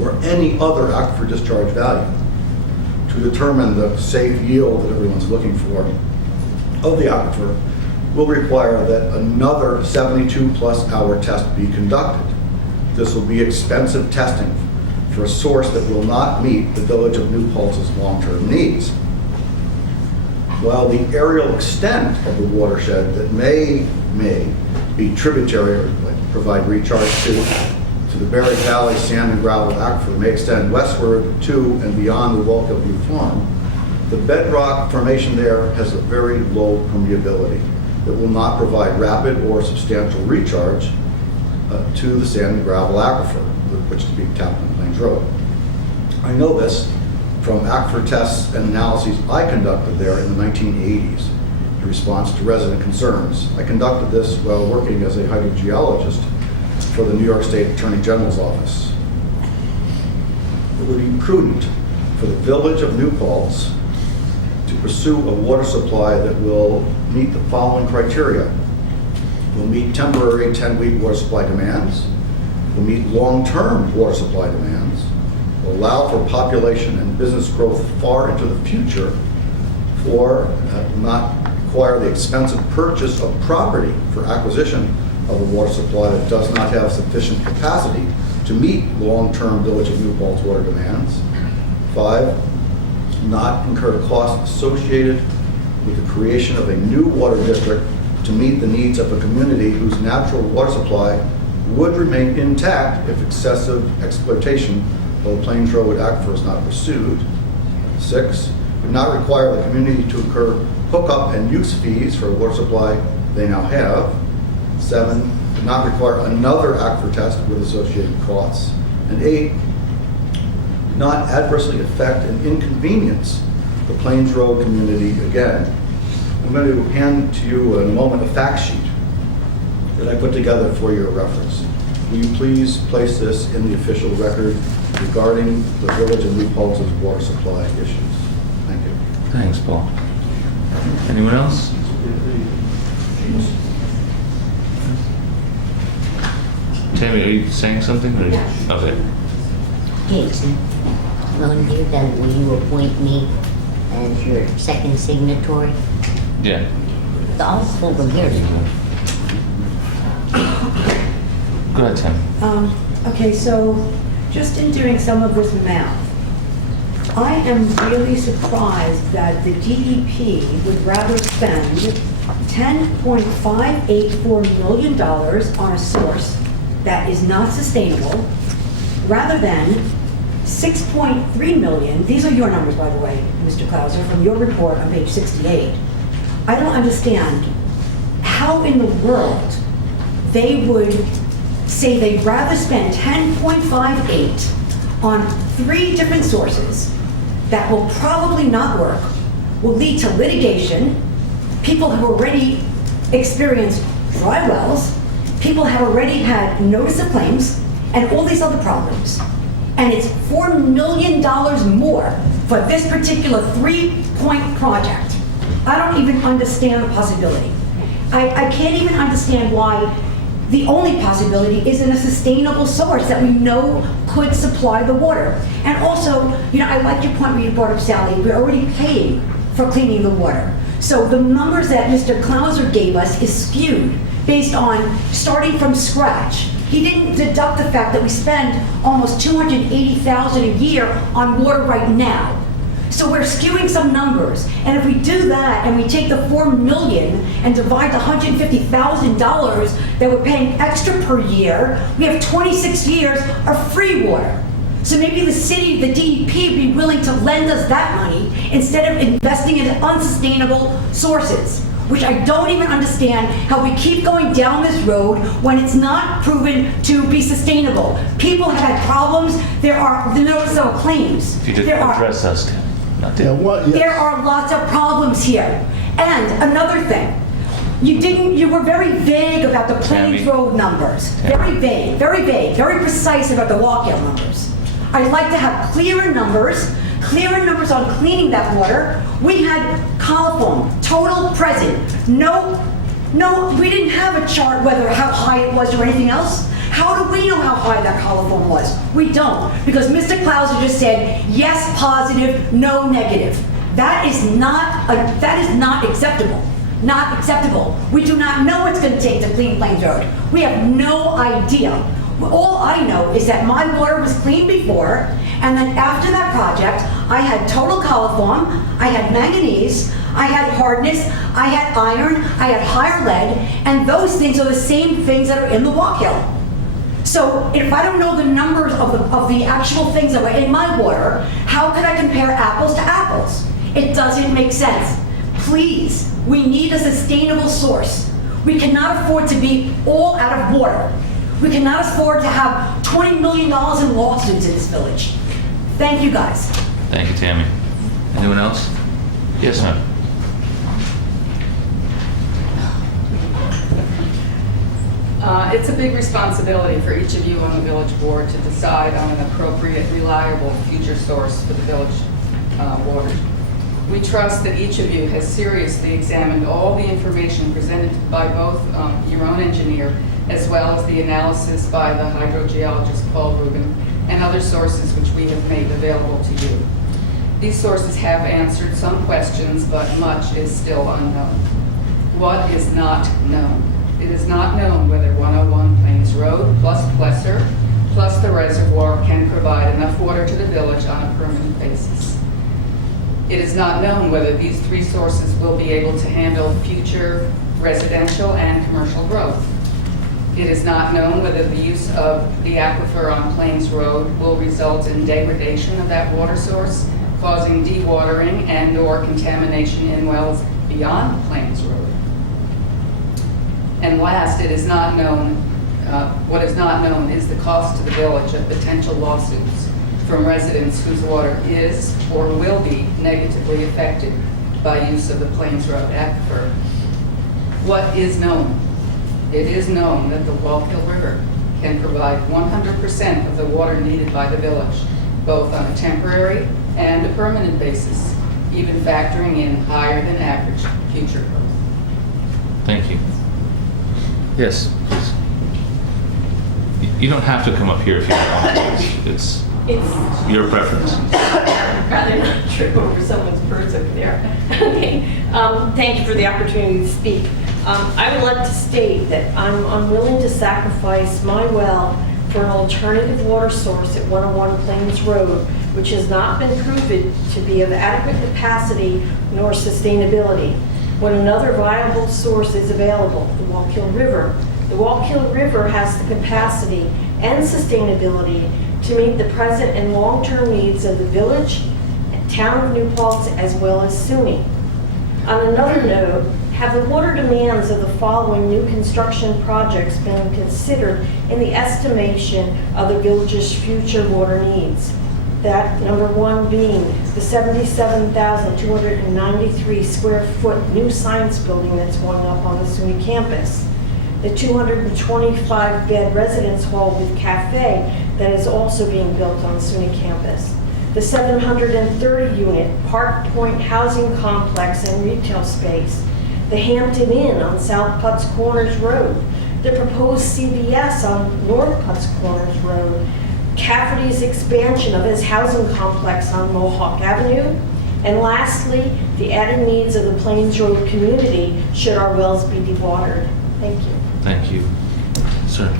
or any other aquifer discharge value. To determine the safe yield that everyone's looking for of the aquifer will require that another 72+ hour test be conducted. This will be expensive testing for a source that will not meet the Village of New Paltz's long-term needs. While the aerial extent of the watershed that may be tributary or provide recharge to the Berry Valley sand and gravel aquifer may extend westward to and beyond the Wallkill View Farm, the bedrock formation there has a very low permeability that will not provide rapid or substantial recharge to the sand and gravel aquifer, which is being tapped on Plains Road. I know this from aquifer tests and analyses I conducted there in the 1980s in response to resident concerns. I conducted this while working as a hydrogeologist for the New York State Attorney General's office. It would be prudent for the Village of New Paltz to pursue a water supply that will meet the following criteria. Will meet temporary 10-week water supply demands, will meet long-term water supply demands, will allow for population and business growth far into the future, or not require the expensive purchase of property for acquisition of a water supply that does not have sufficient capacity to meet long-term Village of New Paltz water demands. 5, not incur costs associated with the creation of a new water district to meet the needs of a community whose natural water supply would remain intact if excessive exploitation of the Plains Road aquifer is not pursued. 6, would not require the community to incur hookup and use fees for a water supply they now have. 7, would not require another aquifer test with associated costs. And 8, would not adversely affect and inconvenience the Plains Road community again. I'm going to hand to you in a moment a fact sheet that I put together for your reference. Will you please place this in the official record regarding the Village of New Paltz's water supply issues? Thank you. Thanks, Paul. Anyone else? Tammy, are you saying something? Or okay. Jason, Lonnie, then will you appoint me as your second signatory? Yeah. I'll hold them here. Go ahead, Tammy. Okay, so just in doing some of this math, I am really surprised that the DEP would rather spend $10.584 million on a source that is not sustainable, rather than $6.3 million. These are your numbers, by the way, Mr. Clauser, from your report on page 68. I don't understand how in the world they would say they'd rather spend 10.58 on 3 different sources that will probably not work, will lead to litigation. People have already experienced dry wells, people have already had notice of claims, and all these other problems. And it's $4 million more for this particular 3-point project. I don't even understand the possibility. I can't even understand why the only possibility is in a sustainable source that we know could supply the water. And also, I like your point where you brought up, Sally, we're already paying for cleaning the water. So the numbers that Mr. Clauser gave us is skewed based on starting from scratch. He didn't deduct the fact that we spend almost $280,000 a year on water right now. So we're skewing some numbers, and if we do that and we take the $4 million and divide the $150,000 that we're paying extra per year, we have 26 years of free water. So maybe the city, the DEP, would be willing to lend us that money instead of investing in unsustainable sources, which I don't even understand how we keep going down this road when it's not proven to be sustainable. People have had problems. There are the notice of claims. If you didn't address us, Tammy. Not Yeah, Tammy. what, yeah. There are lots of problems here. And another thing, You were very vague about the Plains Tammy. Road numbers. Tammy. Very vague, very precise about the walkout numbers. I'd like to have clearer numbers on cleaning that water. We had coliform, total present. No, we didn't have a chart whether how high it was or anything else. How do we know how high that coliform was? We don't, because Mr. Clauser just said, yes, positive, no, negative. That is not acceptable. Not acceptable. We do not know what it's going to take to clean Plains Road. We have no idea. All I know is that my water was clean before, and then after that project, I had total coliform, I had manganese, I had hardness, I had iron, I had higher lead, and those things are the same things that are in the walk hill. So if I don't know the numbers of the actual things that were in my water, how could I compare apples to apples? It doesn't make sense. Please, we need a sustainable source. We cannot afford to be all out of water. We cannot afford to have $20 million in lawsuits in this village. Thank you, guys. Thank you, Tammy. Anyone else? Yes, ma'am. It's a big responsibility for each of you on the village board to decide on an appropriate, reliable future source for the village water. We trust that each of you has seriously examined all the information presented by both your own engineer as well as the analysis by the hydrogeologist Paul Rubin and other sources which we have made available to you. These sources have answered some questions, but much is still unknown. What is not known? It is not known whether 101 Plains Road plus Plesser plus the reservoir can provide enough water to the village on a permanent basis. It is not known whether these three sources will be able to handle future residential and commercial growth. It is not known whether the use of the aquifer on Plains Road will result in degradation of that water source, causing dewatering and/or contamination in wells beyond Plains Road. And last, it is not known, what is not known is the cost to the village of potential lawsuits from residents whose water is or will be negatively affected by use of the Plains Road aquifer. What is known? It is known that the Wallkill River can provide 100% of the water needed by the village, both on a temporary and a permanent basis, even factoring in higher than average future growth. Thank you. Yes, please. You don't have to come up here if you don't want to. It's your preference. Rather not trip over someone's birds over there. Okay. Thank you for the opportunity to speak. I would like to state that I'm unwilling to sacrifice my well for an alternative water source at 101 Plains Road, which has not been proven to be of adequate capacity nor sustainability, when another viable source is available, the Wallkill River. The Wallkill River has the capacity and sustainability to meet the present and long-term needs of the village, town of New Paltz, as well as SUNY. On another note, have the water demands of the following new construction projects been considered in the estimation of the village's future water needs? That number one being the 77,293 square foot new science building that's going up on the SUNY campus, the 225 bed residence hall with cafe that is also being built on the SUNY campus, the 730 unit Park Point housing complex and retail space, the Hampton Inn on South Putz Corners Road, the proposed CVS on North Putz Corners Road, Cafferty's expansion of his housing complex on Mohawk Avenue, and lastly, the added needs of the Plains Road community should our wells be dewatered. Thank you. Thank you. Sir.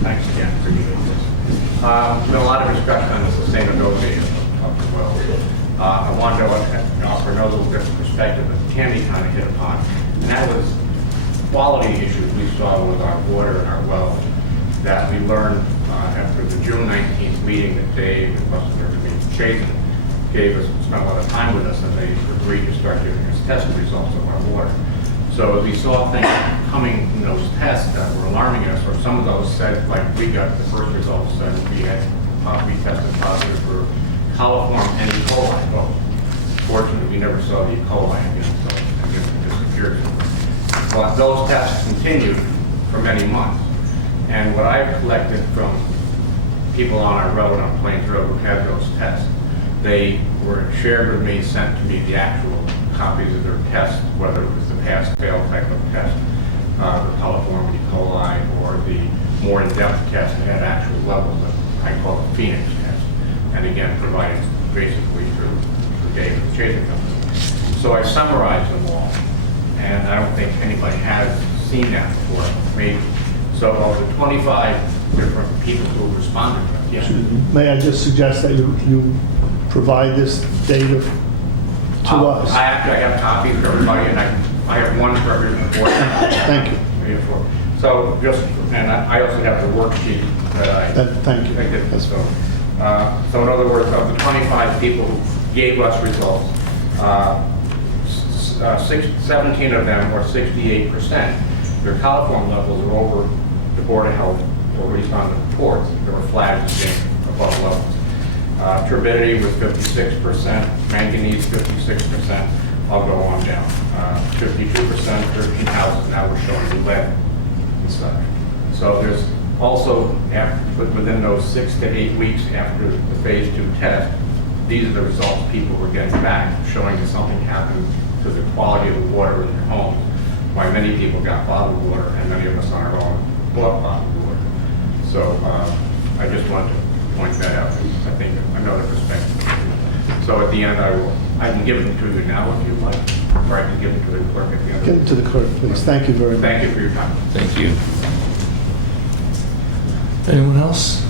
Thanks again for doing this. There's been a lot of discussion on the sustainability of the wells. I wanted to offer another little different perspective that Tammy kind of hit upon, and that was quality issues we saw with our water and our wells that we learned after the June 19th meeting that Dave and Chazen gave us, spent a lot of time with us, and they agreed to start giving us test results of our water. So as we saw things coming in those tests that were alarming us, or some of those said, like we got the first results said we tested positive for coliform and E. coli. Well, we never saw the E. coli again, so I guess it disappeared. But those tests continued for many months. And what I've collected from people on our road, on Plains Road, who had those tests, they were shared with me, sent to me the actual copies of their tests, whether it was the pass-fail type of test, the coliform E. coli, or the more in-depth test that had actual levels of, I call it Phoenix test, and again, provided basically through Dave, the Chasing Company. So I summarized them all, and I don't think anybody has seen that before, maybe. So of the 25 different people who responded, yeah. May I just suggest that you provide this data to us? I have copies for everybody, and I have one for every report. Thank you. So just, and I also have the worksheet that Thank you. I did. That's So, so in other words, of the 25 people who gave us results, 17 of them, or 68%, their coliform levels were over the Board of Health, or at least on the reports, there were flags as being above levels. Turbidity was 56%, manganese 56%. I'll go on down. 52%, 13 houses now we're showing lead and such. So there's also, within those 6 to 8 weeks after the phase 2 test, these are the results people were getting back, showing that something happened to the quality of the water in their homes. Why many people got bottled water, and many of us on our own bought bottled water. So I just wanted to point that out. I think another perspective. So at the end, I can give them to you now if you'd like, or I can give them to the clerk at the end. Give it to the clerk, please. Thank you very much. Thank you for your time. Thank you. Anyone else?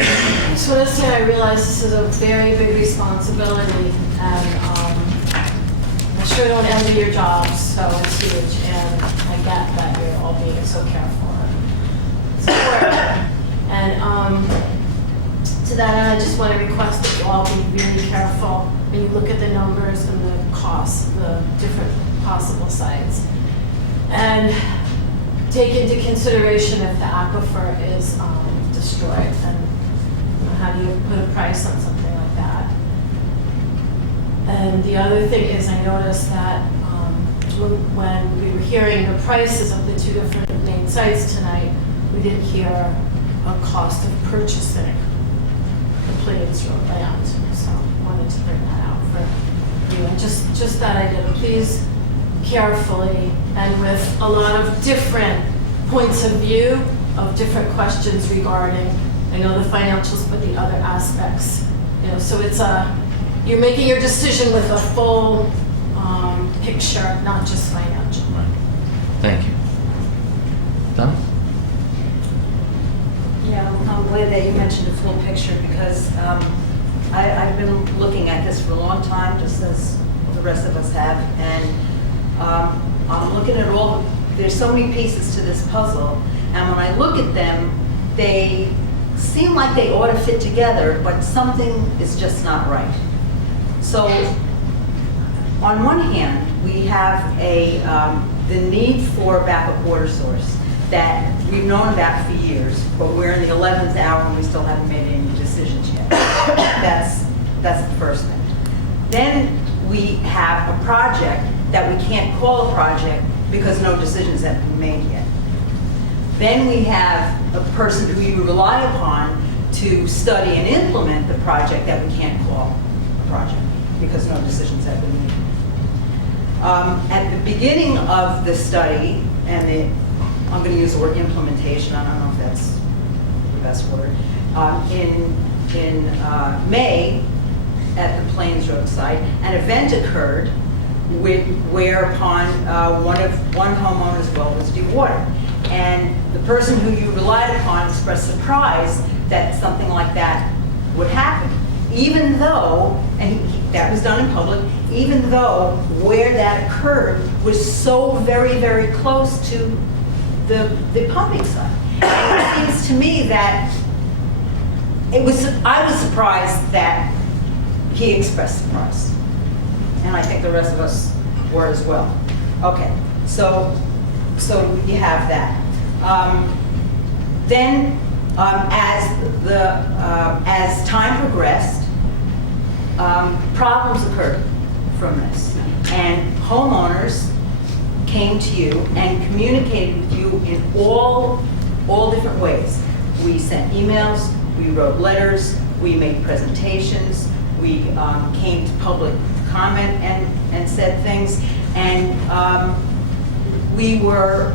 I just want to say I realize this is a very big responsibility, and I sure don't envy your jobs, so it's huge, and I get that you're all being so careful. It's important. And to that end, I just want to request that you all be really careful when you look at the numbers and the costs of the different possible sites. And take into consideration if the aquifer is destroyed, and how do you put a price on something like that? And the other thing is, I noticed that when we were hearing the prices of the 2 different main sites tonight, we didn't hear a cost of purchasing the Plains Road land. So I wanted to bring that out for you. And just that idea, please carefully and with a lot of different points of view of different questions regarding, I know the financials, but the other aspects. You know, so it's you're making your decision with a full picture, not just financial. Right. Thank you. Done? Yeah, I'm glad that you mentioned the full picture, because I've been looking at this for a long time, just as the rest of us have, and I'm looking at all, there's so many pieces to this puzzle, and when I look at them, they seem like they ought to fit together, but something is just not right. So, on one hand, we have the need for a backup water source that we've known about for years, but we're in the 11th hour and we still haven't made any decisions yet. That's the first thing. Then we have a project that we can't call a project because no decisions have been made yet. Then we have a person who you rely upon to study and implement the project that we can't call a project because no decisions have been made. At the beginning of the study, and I'm going to use the word implementation, I don't know if that's the best word, in May at the Plains Road site, an event occurred whereupon one homeowner's well was dewatered. And the person who you relied upon expressed surprise that something like that would happen, even though, and that was done in public, even though where that occurred was so very, very close to the pumping site. And it seems to me that I was surprised that he expressed surprise. And I think the rest of us were as well. Okay, so you have that. Then, as time progressed, problems occurred. from this. And homeowners came to you and communicated with you in all different ways. We sent emails, we wrote letters, we made presentations, we came to public comment and said things, and we were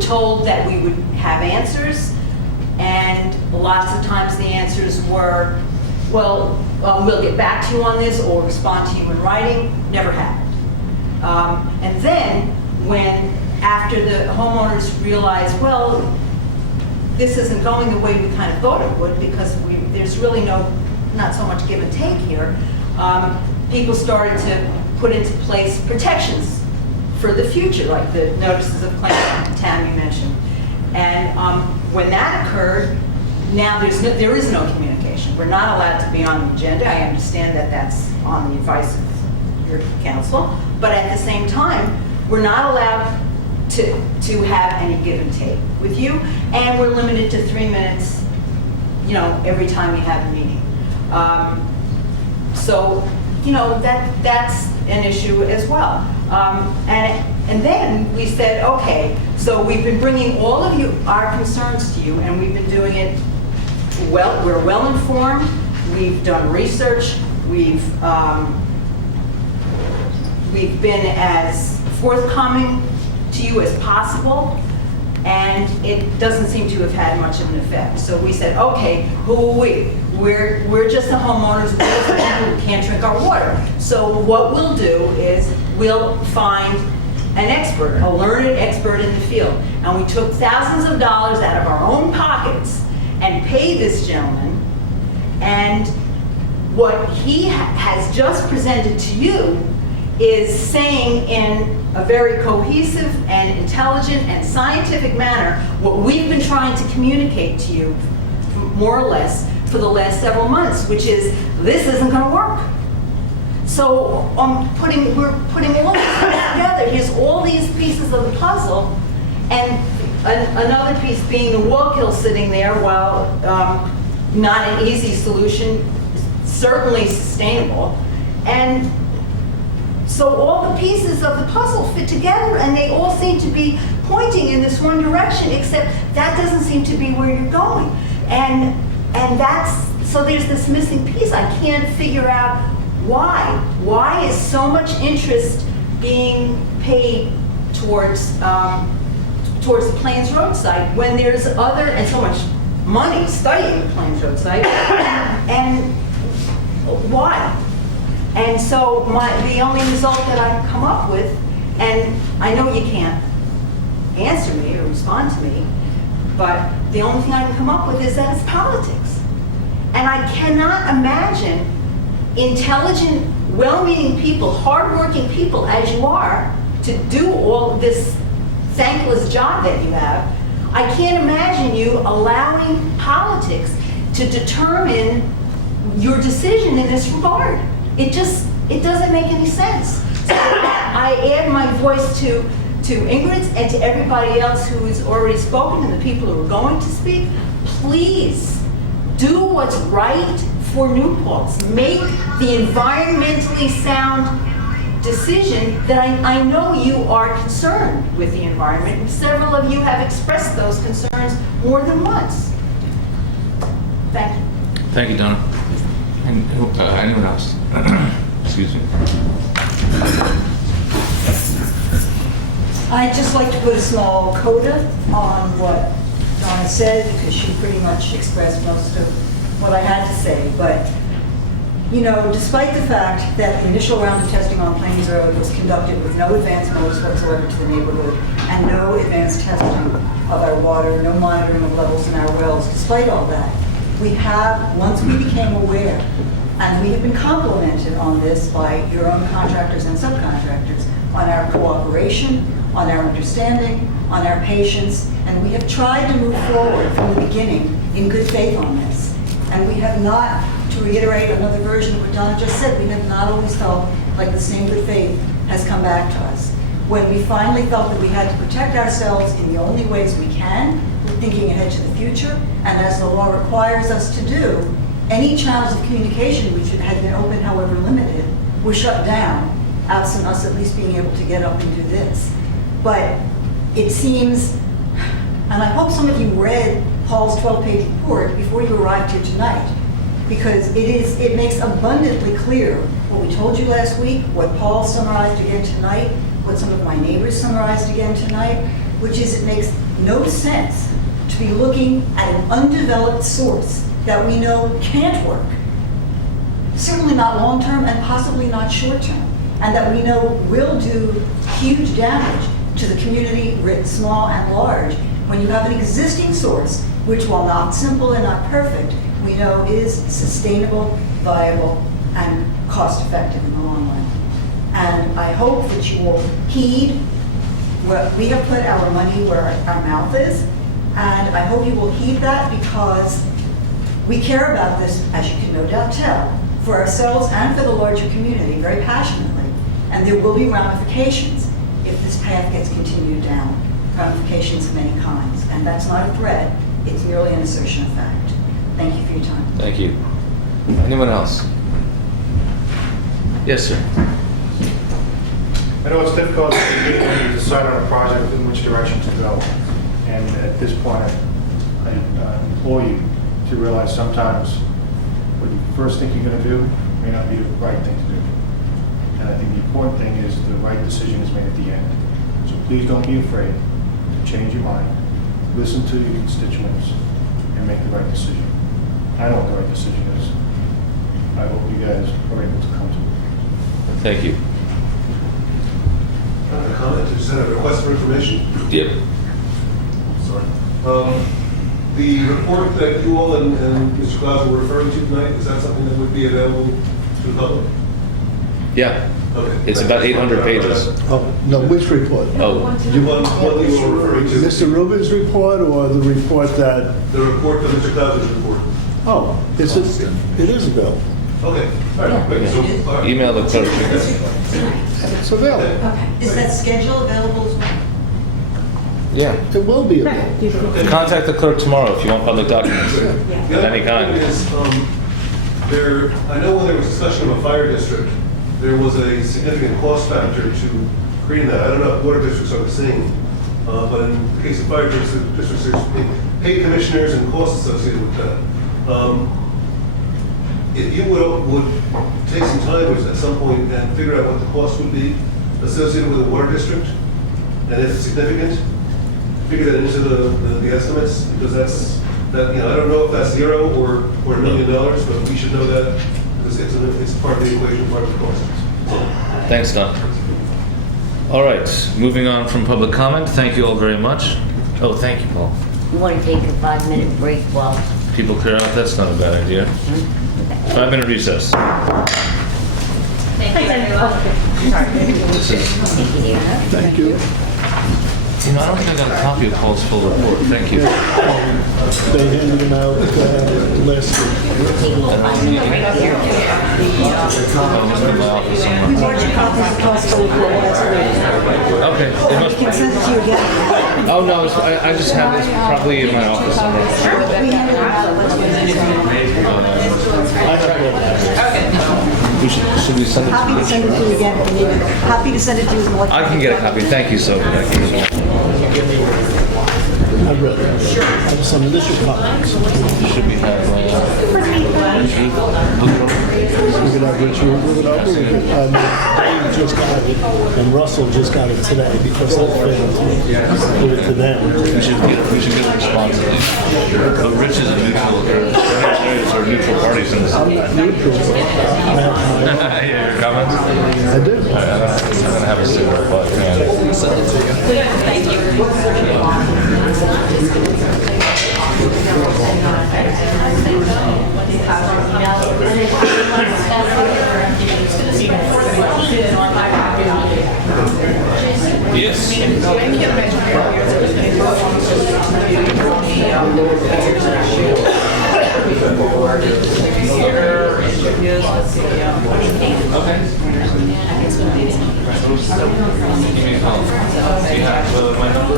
told that we would have answers, and lots of times the answers were, well, we'll get back to you on this or respond to you in writing. Never happened. And then when, after the homeowners realized, well, this isn't going the way we kind of thought it would, because there's really not so much give and take here, people started to put into place protections for the future, like the notices of claim Tammy mentioned. And when that occurred, now there is no communication. We're not allowed to be on the agenda. I understand that that's on the advice of your counsel, but at the same time, we're not allowed to have any give and take with you, and we're limited to 3 minutes, every time we have a meeting. So, that's an issue as well. And then we said, okay, so we've been bringing all of our concerns to you, and we've been doing it well. We're well informed. We've done research. We've been as forthcoming to you as possible, and it doesn't seem to have had much of an effect. So we said, okay, who are we? We're just the homeowners, we're just the people who can't drink our water. So what we'll do is we'll find an expert, a learned expert in the field. And we took thousands of dollars out of our own pockets and paid this gentleman, and what he has just presented to you is saying in a very cohesive and intelligent and scientific manner what we've been trying to communicate to you, more or less, for the last several months, which is, this isn't going to work. So we're putting all this together. Here's all these pieces of the puzzle, and another piece being the Wallkill sitting there, while not an easy solution, certainly sustainable. And so all the pieces of the puzzle fit together, and they all seem to be pointing in this one direction, except that doesn't seem to be where you're going. And so there's this missing piece. I can't figure out why. Why is so much interest being paid towards the Plains Road site when there's and so much money studying the Plains Road site, and why? And so the only result that I can come up with, and I know you can't answer me or respond to me, but the only thing I can come up with is that it's politics. And I cannot imagine intelligent, well-meaning people, hardworking people as you are, to do all of this thankless job that you have. I can't imagine you allowing politics to determine your decision in this regard. It doesn't make any sense. So I add my voice to Ingrid's and to everybody else who has already spoken and the people who are going to speak. Please do what's right for New Paltz. Make the environmentally sound decision that I know you are concerned with the environment, and several of you have expressed those concerns more than once. Thank you. Thank you, Donna. And anyone else? Excuse me. I'd just like to put a small coda on what Donna said, because she pretty much expressed most of what I had to say. But, despite the fact that the initial round of testing on Plains Road was conducted with no advance notice whatsoever to the neighborhood, and no advanced testing of our water, no monitoring of levels in our wells, despite all that, we have, once we became aware, and we have been complimented on this by your own contractors and subcontractors, on our cooperation, on our understanding, on our patience, and we have tried to move forward from the beginning in good faith on this. And we have not, to reiterate another version of what Donna just said, we have not always felt like the same good faith has come back to us. When we finally felt that we had to protect ourselves in the only ways we can, thinking ahead to the future, and as the law requires us to do, any channels of communication which had been open, however limited, were shut down, absent us at least being able to get up and do this. But it seems, and I hope some of you read Paul's 12-page report before you arrived here tonight, because it makes abundantly clear what we told you last week, what Paul summarized again tonight, what some of my neighbors summarized again tonight, which is it makes no sense to be looking at an undeveloped source that we know can't work, certainly not long-term and possibly not short-term, and that we know will do huge damage to the community, writ small and large, when you have an existing source, which while not simple and not perfect, we know is sustainable, viable, and cost-effective in the long run. And I hope that you will heed what we have put our money where our mouth is, and I hope you will heed that because we care about this, as you can no doubt tell, for ourselves and for the larger community very passionately. And there will be ramifications if this path gets continued down, ramifications of many kinds. And that's not a threat, it's merely an assertion of fact. Thank you for your time. Thank you. Anyone else? Yes, sir. I know it's difficult when you decide on a project in which direction to go. And at this point, I implore you to realize sometimes what you first think you're going to do may not be the right thing to do. And I think the important thing is the right decision is made at the end. So please don't be afraid to change your mind. Listen to your constituents and make the right decision. I know what the right decision is. I hope you guys are able to come to it. Thank you. A comment, just had a request for information. Yep. Sorry. The report that you all and Mr. Klaus were referring to tonight, is that something that would be available to the public? Yeah. Okay. It's about 800 pages. Oh, no, which report? Oh, You want what you were referring to? Mr. Rubin's report or the report that, The report that Mr. Klaus's report. oh, it is available. Okay. All right. Wait, so, all right. email the clerk. It's available. Is that schedule available as well? Yeah. It will be available. Contact the clerk tomorrow if you want public documents The of other any kind. thing is, I know when there was discussion of a fire district, there was a significant cost factor to creating that. I don't know if water districts are the same, but in the case of fire districts, there's paid commissioners and costs associated with that. If you would take some time at some point and figure out what the cost would be associated with a water district, and if it's significant, figure that into the estimates, because that I don't know if that's zero or $1 million, but we should know that because it's part of the equation, part of the cost. Thanks, Don. All right, moving on from public comment. Thank you all very much. Oh, thank you, Paul. You want to take a 5-minute break while... People clear out? That's not a bad idea. 5-minute recess. Thank you, everyone. This is, Thank you. I don't think I got a copy of Paul's full report. Thank you. They handed them out last week. We're taking a 5-minute break here. Oh, it was in my office somewhere. We brought you copies of Paul's full report last week. Okay. It must, We can send it to you again. oh, no, I just have this probably in my office somewhere. We handed them out last Should we send it Happy to to send it to you again if you need it. Happy to send it to you as an I electronic. can get a copy. Thank you so much. I read it. I have some initial comments. Should we have, look it over? We could have Richard look it over. Dave just got it, and Russell just got it today because I failed to give it to them. We should get a response at least. But Rich is a neutral, there's sort of neutral parties in this. I'm not neutral. I have my, Yeah, your comments? I do. I'm gonna have a cigarette, but yeah. Thank you. Yes. Give me a call. Do you have my number?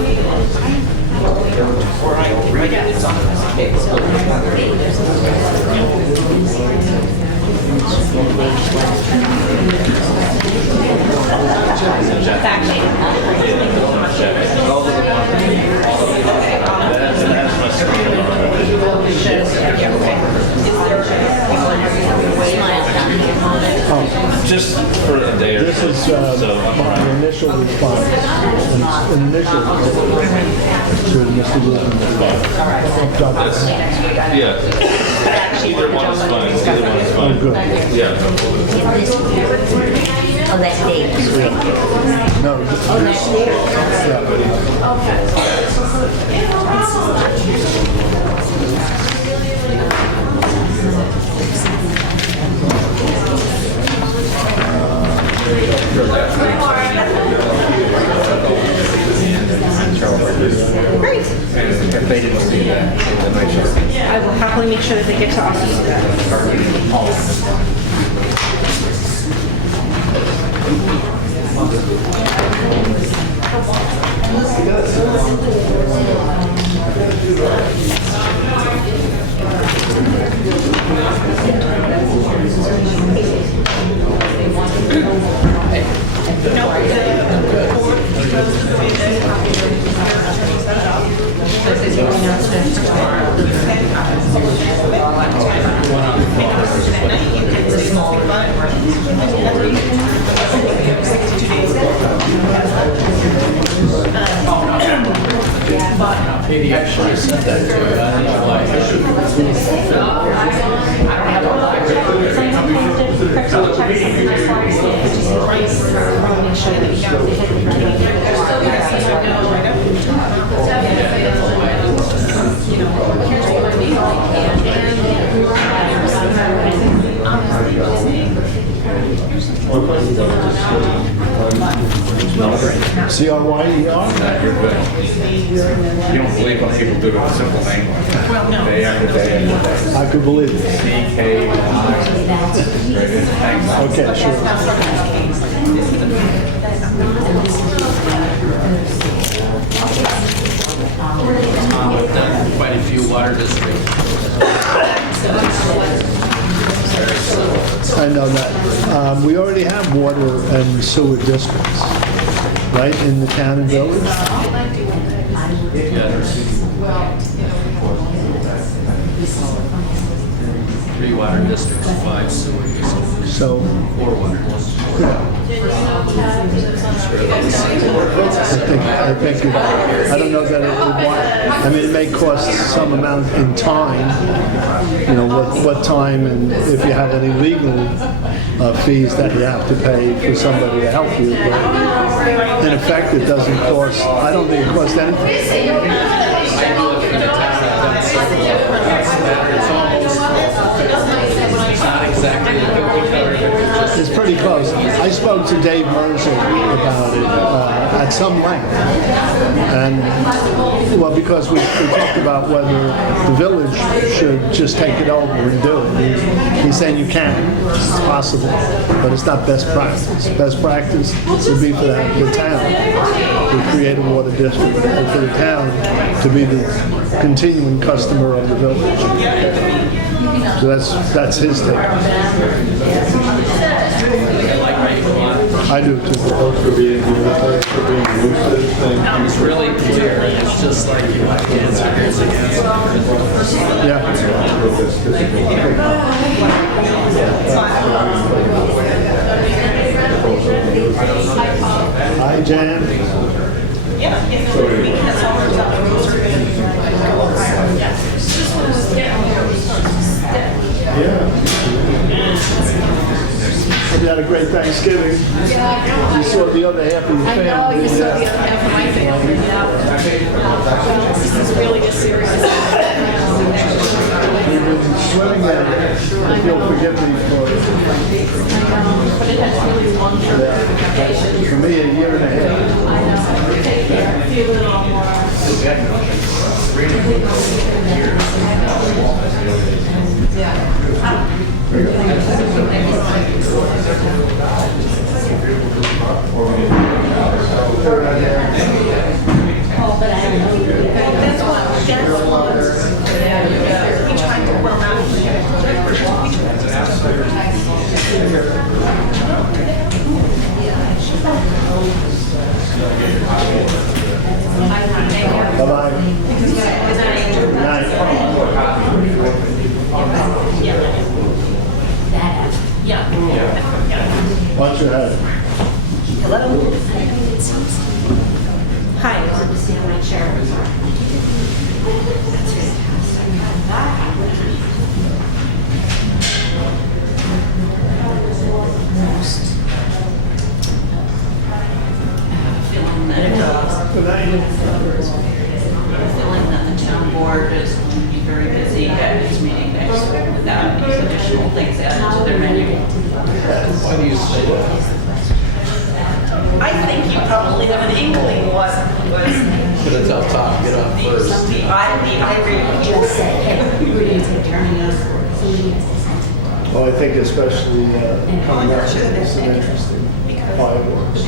just for a day or This so. is So, my initial response, initial to Mr. Wilkins. yeah. Either one is fine. Either one is Oh, fine. good. Yeah. Oh, that's Dave. No, this, Great. If they didn't see that, then I should. I will happily make sure that they get to us. Katie actually said that to you. I don't know why. C-R-Y-E-R? You're good. You don't believe when people do a simple name like that. Well, no. Day after day after day. I could believe it. C-K-Y. Thanks. Okay, sure. We've done quite a few water districts. I know that. We already have water and sewer districts, right, in the town and village? Yeah, there's 3 water districts, 5 sewer districts, So, 4 water districts. I think, I don't know that it would want, I mean, it may cost some amount in time, you know, what time, and if you have any legal fees that you have to pay for somebody to help you, but in effect, it doesn't cost, I don't think it costs anything. It's not exactly a cookie cutter, but it's It's pretty close. I spoke to Dave Mercer about it at some length. And, well, because we talked about whether the village should just take it over and do it. He's saying you can. It's possible. But it's not best practice. Best practice would be for the town to create a water district, and for the town to be the continuing customer of the village. So that's his take. I do too. It's really clear, it's just like, you know, answer, here's an answer. Yeah. Hi, Jan. Hope you had a great Thanksgiving. You saw the other half of your family. I know, you saw the other half of my family. This is really a serious. We've been swimming in it. If you'll forgive me for, But it has really long term ramifications. for me, a year and a half. I know. Take care. Feel it all more. Bye-bye. Good night. Yeah. Watch your head. Hi, I wanted to see how my chair was. Feeling that the town board is going to be very busy at its meeting next week without these additional things added to their menu. Why do you say that? I think you probably have an inkling what was. Should have tell Tom, get up first. I really just said, hey, we're going to take turns. Well, I think especially coming up, it's an interesting fireworks.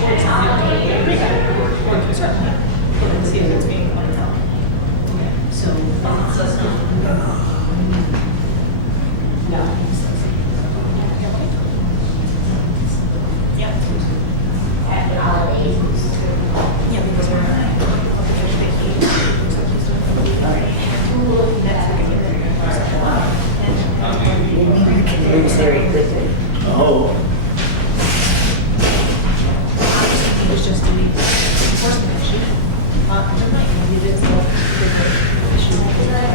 It's very good. Oh. was just the enforcement issue.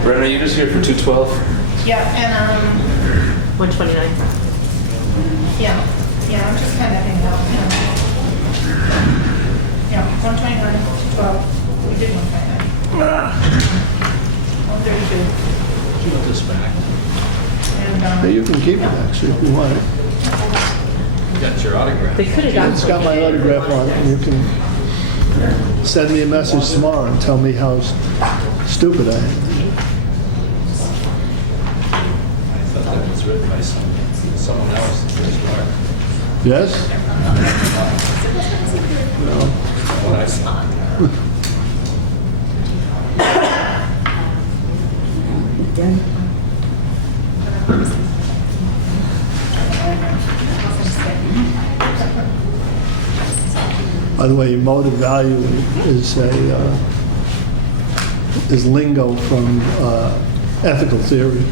Brenna, are you just here for 212? Yeah, and 129. yeah, I'm just kind of hanging out. Yeah, 129, 212. We did 129. 132. Give this back. And Yeah, you can keep it actually if you want it. Got your autograph. They could have done. It's got my autograph on it. You can send me a message tomorrow and tell me how stupid I am. I thought that was written by someone else. Yes? No. What I saw. By the way, emotive value is lingo from ethical theory.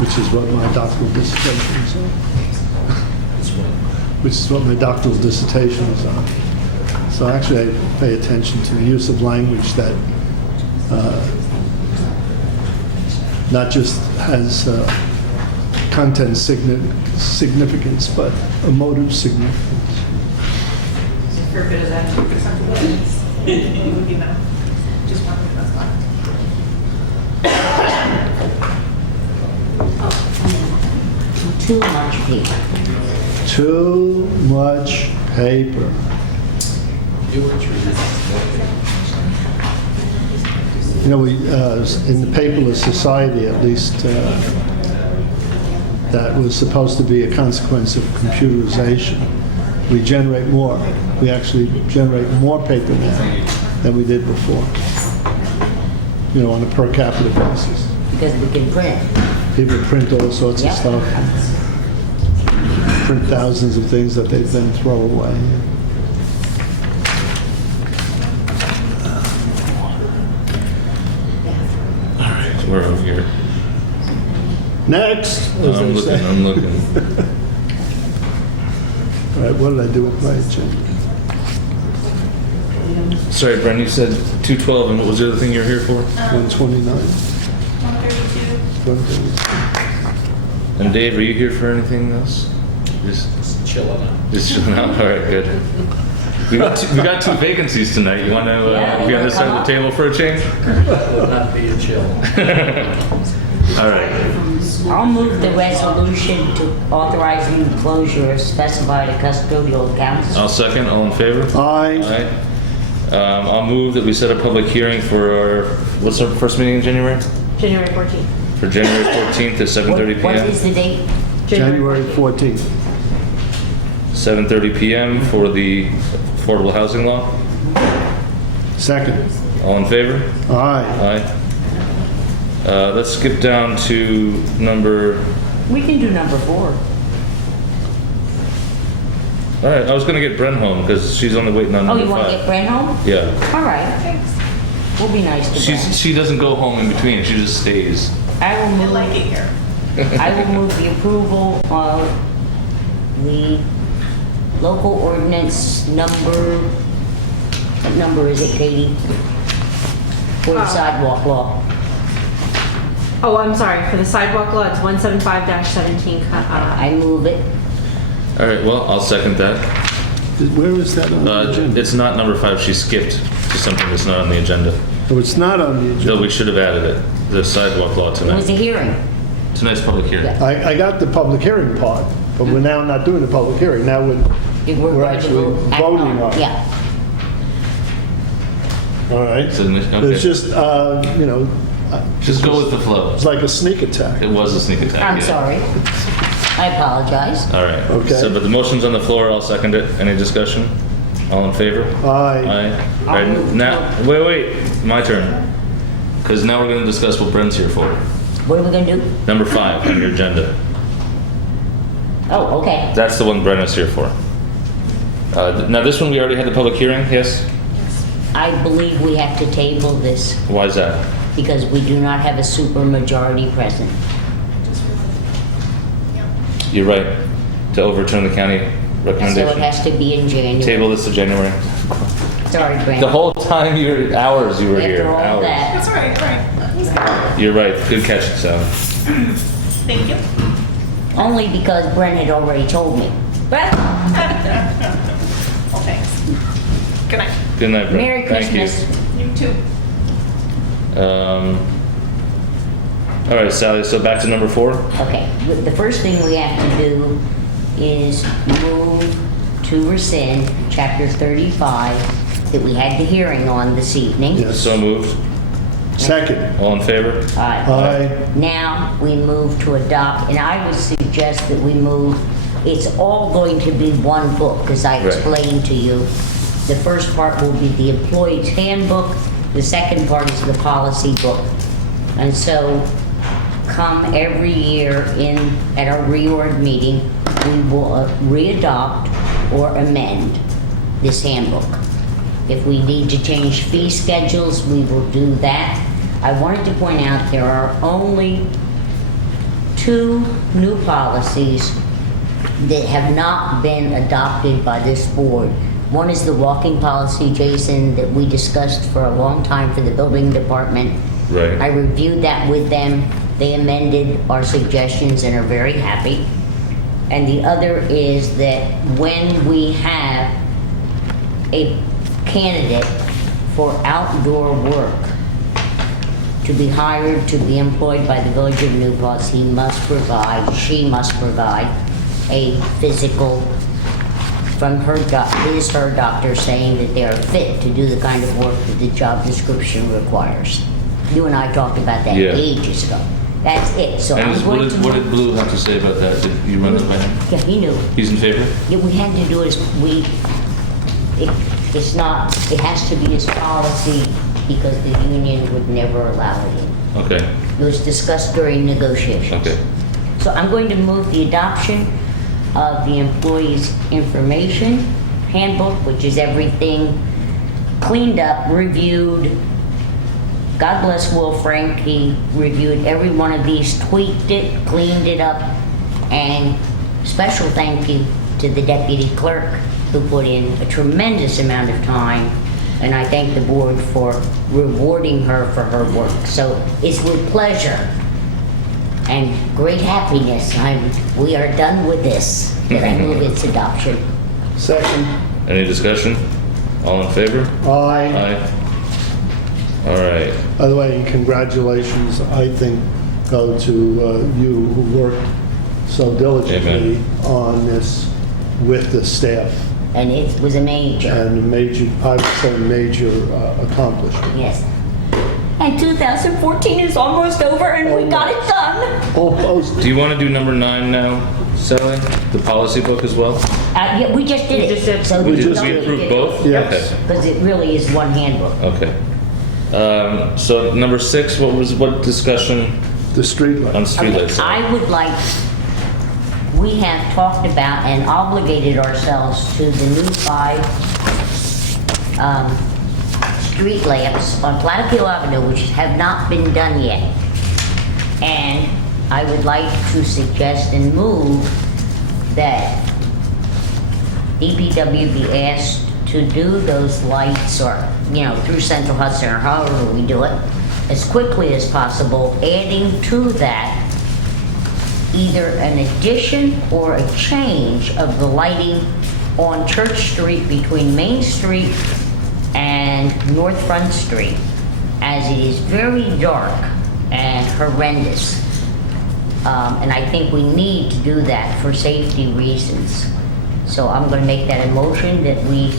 Which is what my doctoral dissertation is on. Which is what my doctoral dissertation is on. So actually I pay attention to the use of language that not just has content significance, but emotive significance. for a bit of that, for something like this, it would be enough. Just one thing, that's fine. Too much paper. Too much paper. You were treated. You know, we, in the paperless society, at least, that was supposed to be a consequence of computerization. We generate more. We actually generate more paper now than we did before. You know, on a per capita basis. Because we can print. People print all sorts of Yep. stuff. Print thousands of things that they then throw away. We're over here. Next! as I'm they looking, say. I'm looking. All right, what did I do with my agenda? Sorry, Bren, you said 212, and what was the other thing you were here for? 129. 132. 130. And Dave, are you here for anything else? Just chilling out. Just chilling out? All right, good. We got two vacancies tonight. You want to be on this side of the table for a change? Will not be a chill. All right. I'll move the resolution to authorizing the closure of specified custodial accounts. I'll second. All in favor? Aye. Aye. I'll move that we set a public hearing for our, what's our first meeting in January? January 14th. For January 14th at 7:30 What p.m. is the date? January 14th. 7:30 p.m. for the affordable housing law. Second. All in favor? Aye. Aye. Let's skip down to number, We can do number 4. all right, I was gonna get Bren home because she's only waiting on Oh, number you want to 5. get Brent home? Yeah. All right. We'll be nice to Brent. She doesn't go home in between, she just stays. I will I move. like it here. I will move the approval of the local ordinance number, what number is it, Katie? For the sidewalk law. Oh, I'm sorry, for the sidewalk law, it's 175-17. I move it. All right, well, I'll second that. Where is that on the agenda? It's not number 5, she skipped to something that's not on the agenda. Oh, it's not on the No, agenda. we should have added it, the sidewalk law It was a tonight. hearing. Tonight's public hearing. Yeah. I got the public hearing part, but we're now not doing the public hearing. Now we're We're going to actually vote- act voting on it. Yeah. All right. So, okay. It's just, you know, Just go with the flow. it's like a sneak attack. It was a sneak attack. I'm yeah. sorry. I apologize. All right. Okay. So, but the motion's on the floor, I'll second it. Any discussion? All in favor? Aye. Aye. All right, now, wait, my turn. Because now we're going to discuss what Brent's here for. What are we going to do? Number 5 on your agenda. Oh, okay. That's the one Brent is here for. Now, this one, we already had the public hearing, yes? I believe we have to table this Why is that? because we do not have a supermajority present. You're right. To overturn the county So it recommendation. has to be in January. Table this to January. Sorry, Brent. The whole time, hours you were here. After all Hours. that, That's all right, right. You're right. Good catch, Sally. Thank you. only because Brent had already told me. Well, thanks. Good night. Good night, Brent. Merry Thank Christmas. You too. you. All right, Sally, so back to number 4. Okay, the first thing we have to do is move to rescind chapter 35 that we had the hearing on this evening. Yes. So moved. Second. All in favor? Aye. Now we move to adopt, and I would suggest that we move, it's all going to be one book, as I Right. explained to you. The first part will be the employee's handbook, the second part is the policy book. And so, come every year at our reorg meeting, we will readopt or amend this handbook. If we need to change fee schedules, we will do that. I wanted to point out there are only 2 new policies that have not been adopted by this board. One is the walking policy, Jason, that we discussed for a long time for the building department. Right. I reviewed that with them. They amended our suggestions and are very happy. And the other is that when we have a candidate for outdoor work to be hired, to be employed by the Village of New Paltz, she must provide a physical from her doctor saying that they are fit to do the kind of work that the job description requires. You and I talked about that Yeah. ages ago. That's it. So And I'm what going to. did Blue have to say about that? Did you run it by him? Yeah, he knew. He's in favor? Yeah, we had to do it as it's not, it has to be his policy because the union would never allow it in. Okay. It was discussed during negotiations. Okay. So I'm going to move the adoption of the employee's information handbook, which is everything cleaned up, reviewed. God bless Will Frank, he reviewed every one of these, tweaked it, cleaned it up, and special thank you to the deputy clerk who put in a tremendous amount of time, and I thank the board for rewarding her for her work. So it's with pleasure and great happiness, we are done with this, that I move its adoption. Second. Any discussion? All in favor? Aye. Aye. All right. By the way, congratulations, I think, go to you who worked so diligently on this with the staff. And it was a major, And a major, I would say major accomplishment. yes. And 2014 is almost over and we got it done. Almost. Do you want to do number 9 now, Sally? The policy book as well? Yeah, we just did We it. just did- So We Did just we did. approve both? Yes. Because it really is one handbook. Okay. So number 6, what discussion The street light. on streetlights? I would like, we have talked about and obligated ourselves to the new 5 street lamps on Platicille Avenue, which have not been done yet. And I would like to suggest and move that DPW be asked to do those lights or, through Central Hudson or however we do it, as quickly as possible, adding to that either an addition or a change of the lighting on Church Street between Main Street and North Front Street, as it is very dark and horrendous. And I think we need to do that for safety reasons. So I'm gonna make that a motion that we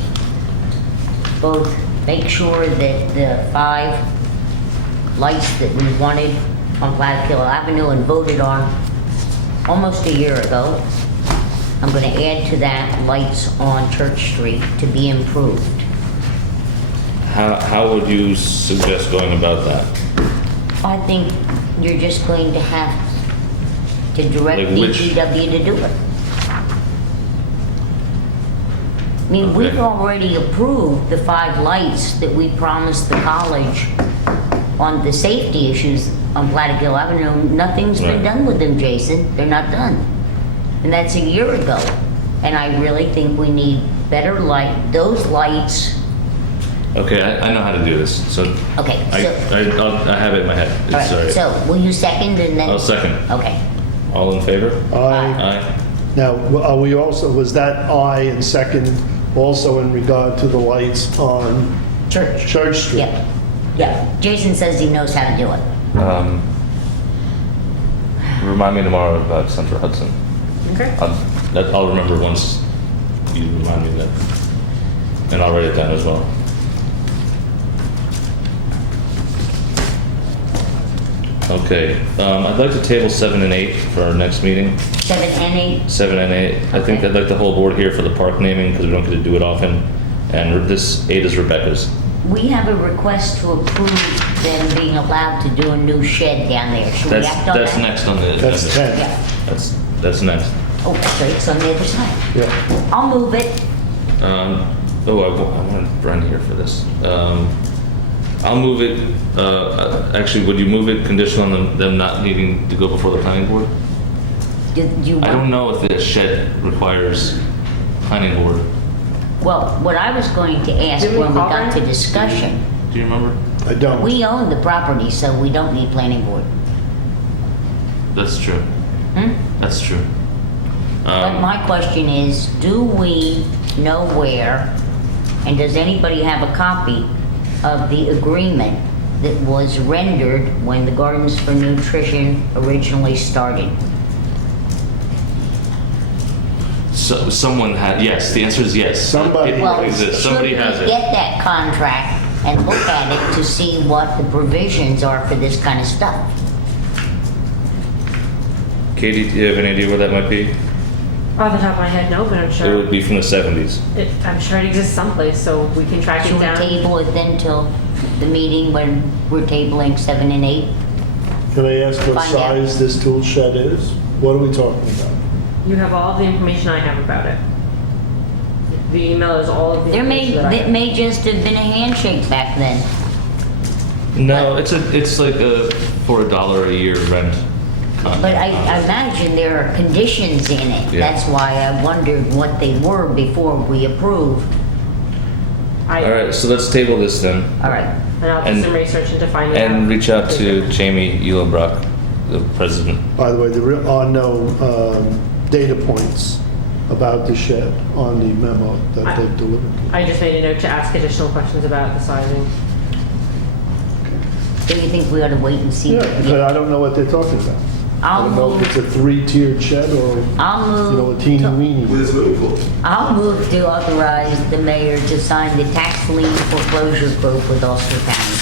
both make sure that the 5 lights that we wanted on Platteville Avenue and voted on almost a year ago, I'm gonna add to that lights on Church Street to be improved. How would you suggest going about that? I think you're just going to have to direct Like which- DPW to do it. I mean, we've Okay. already approved the 5 lights that we promised the college on the safety issues on Platteville Avenue. Nothing's been Right. done with them, Jason. They're not done. And that's a year ago. And I really think we need better light, those lights. Okay, I know how to do this, so Okay, I so, have it in my head. all It's right, all right. so will you second and then? I'll second. Okay. All in favor? Aye. Aye. Now, are we also, was that aye and second also in regard to the lights on Church. Church Street? Yep. Yeah. Jason says he knows how to do it. Remind me tomorrow about Central Hudson. Okay. I'll remember once you remind me that. And I'll write it down as well. Okay, I'd like to table 7 and 8 for our next meeting. 7 and 8. 7 and 8. I think Okay. I'd like the whole board here for the park naming because we don't get to do it often. And this 8 is Rebecca's. We have a request to approve them being allowed to do a new shed down there. Should we act on that? That's next on the agenda. That's 10. Yeah. That's next. Oh, sorry, it's on the other side. Yeah. I'll move it. I wanted Brenda here for this. I'll move it, actually, would you move it conditional on them not needing to go before the planning board? Do you I don't want? know if the shed requires planning board. Well, what I was going to ask Didn't we when we call got to her? discussion, Do you remember? I don't. we own the property, so we don't need planning board. That's true. Hmm? That's true. But my question is, do we know where, and does anybody have a copy of the agreement that was rendered when the Gardens for Nutrition originally started? So someone had, yes, the answer is yes. Somebody- It Well, exists. Somebody has should we it. get that contract and look at it to see what the provisions are for this kind of stuff? Katie, do you have any idea where that might be? Off the top of my head, no, but I'm It sure, would be from the 70s. I'm sure it exists someplace, so we can track Should it we down. table it then till the meeting when we're tabling 7 and 8? Can I ask what Find out. size this tool shed is? What are we talking about? You have all of the information I have about it. The email is all of the There information that I it have. may just have been a handshake back then. No, it's like for $1 a year rent. But I imagine there are conditions in it. Yeah. That's why I wondered what they were before we approved. All right, so let's table this then. All right. And I'll do And- some research into finding out. And reach out to Jamie Eulabrock, the president. By the way, there are no data points about the shed on the memo that they've delivered. I just made a note to ask additional questions about the sizing. Do you think we ought to wait and see? Yeah, but I don't know what they're talking about. I I'll don't know if it's move, a 3-tiered shed or, I'll you know, a move, teeny to- weeny. With a swimming pool. I'll move to authorize the mayor to sign the tax lien foreclosure quote with Ulster County.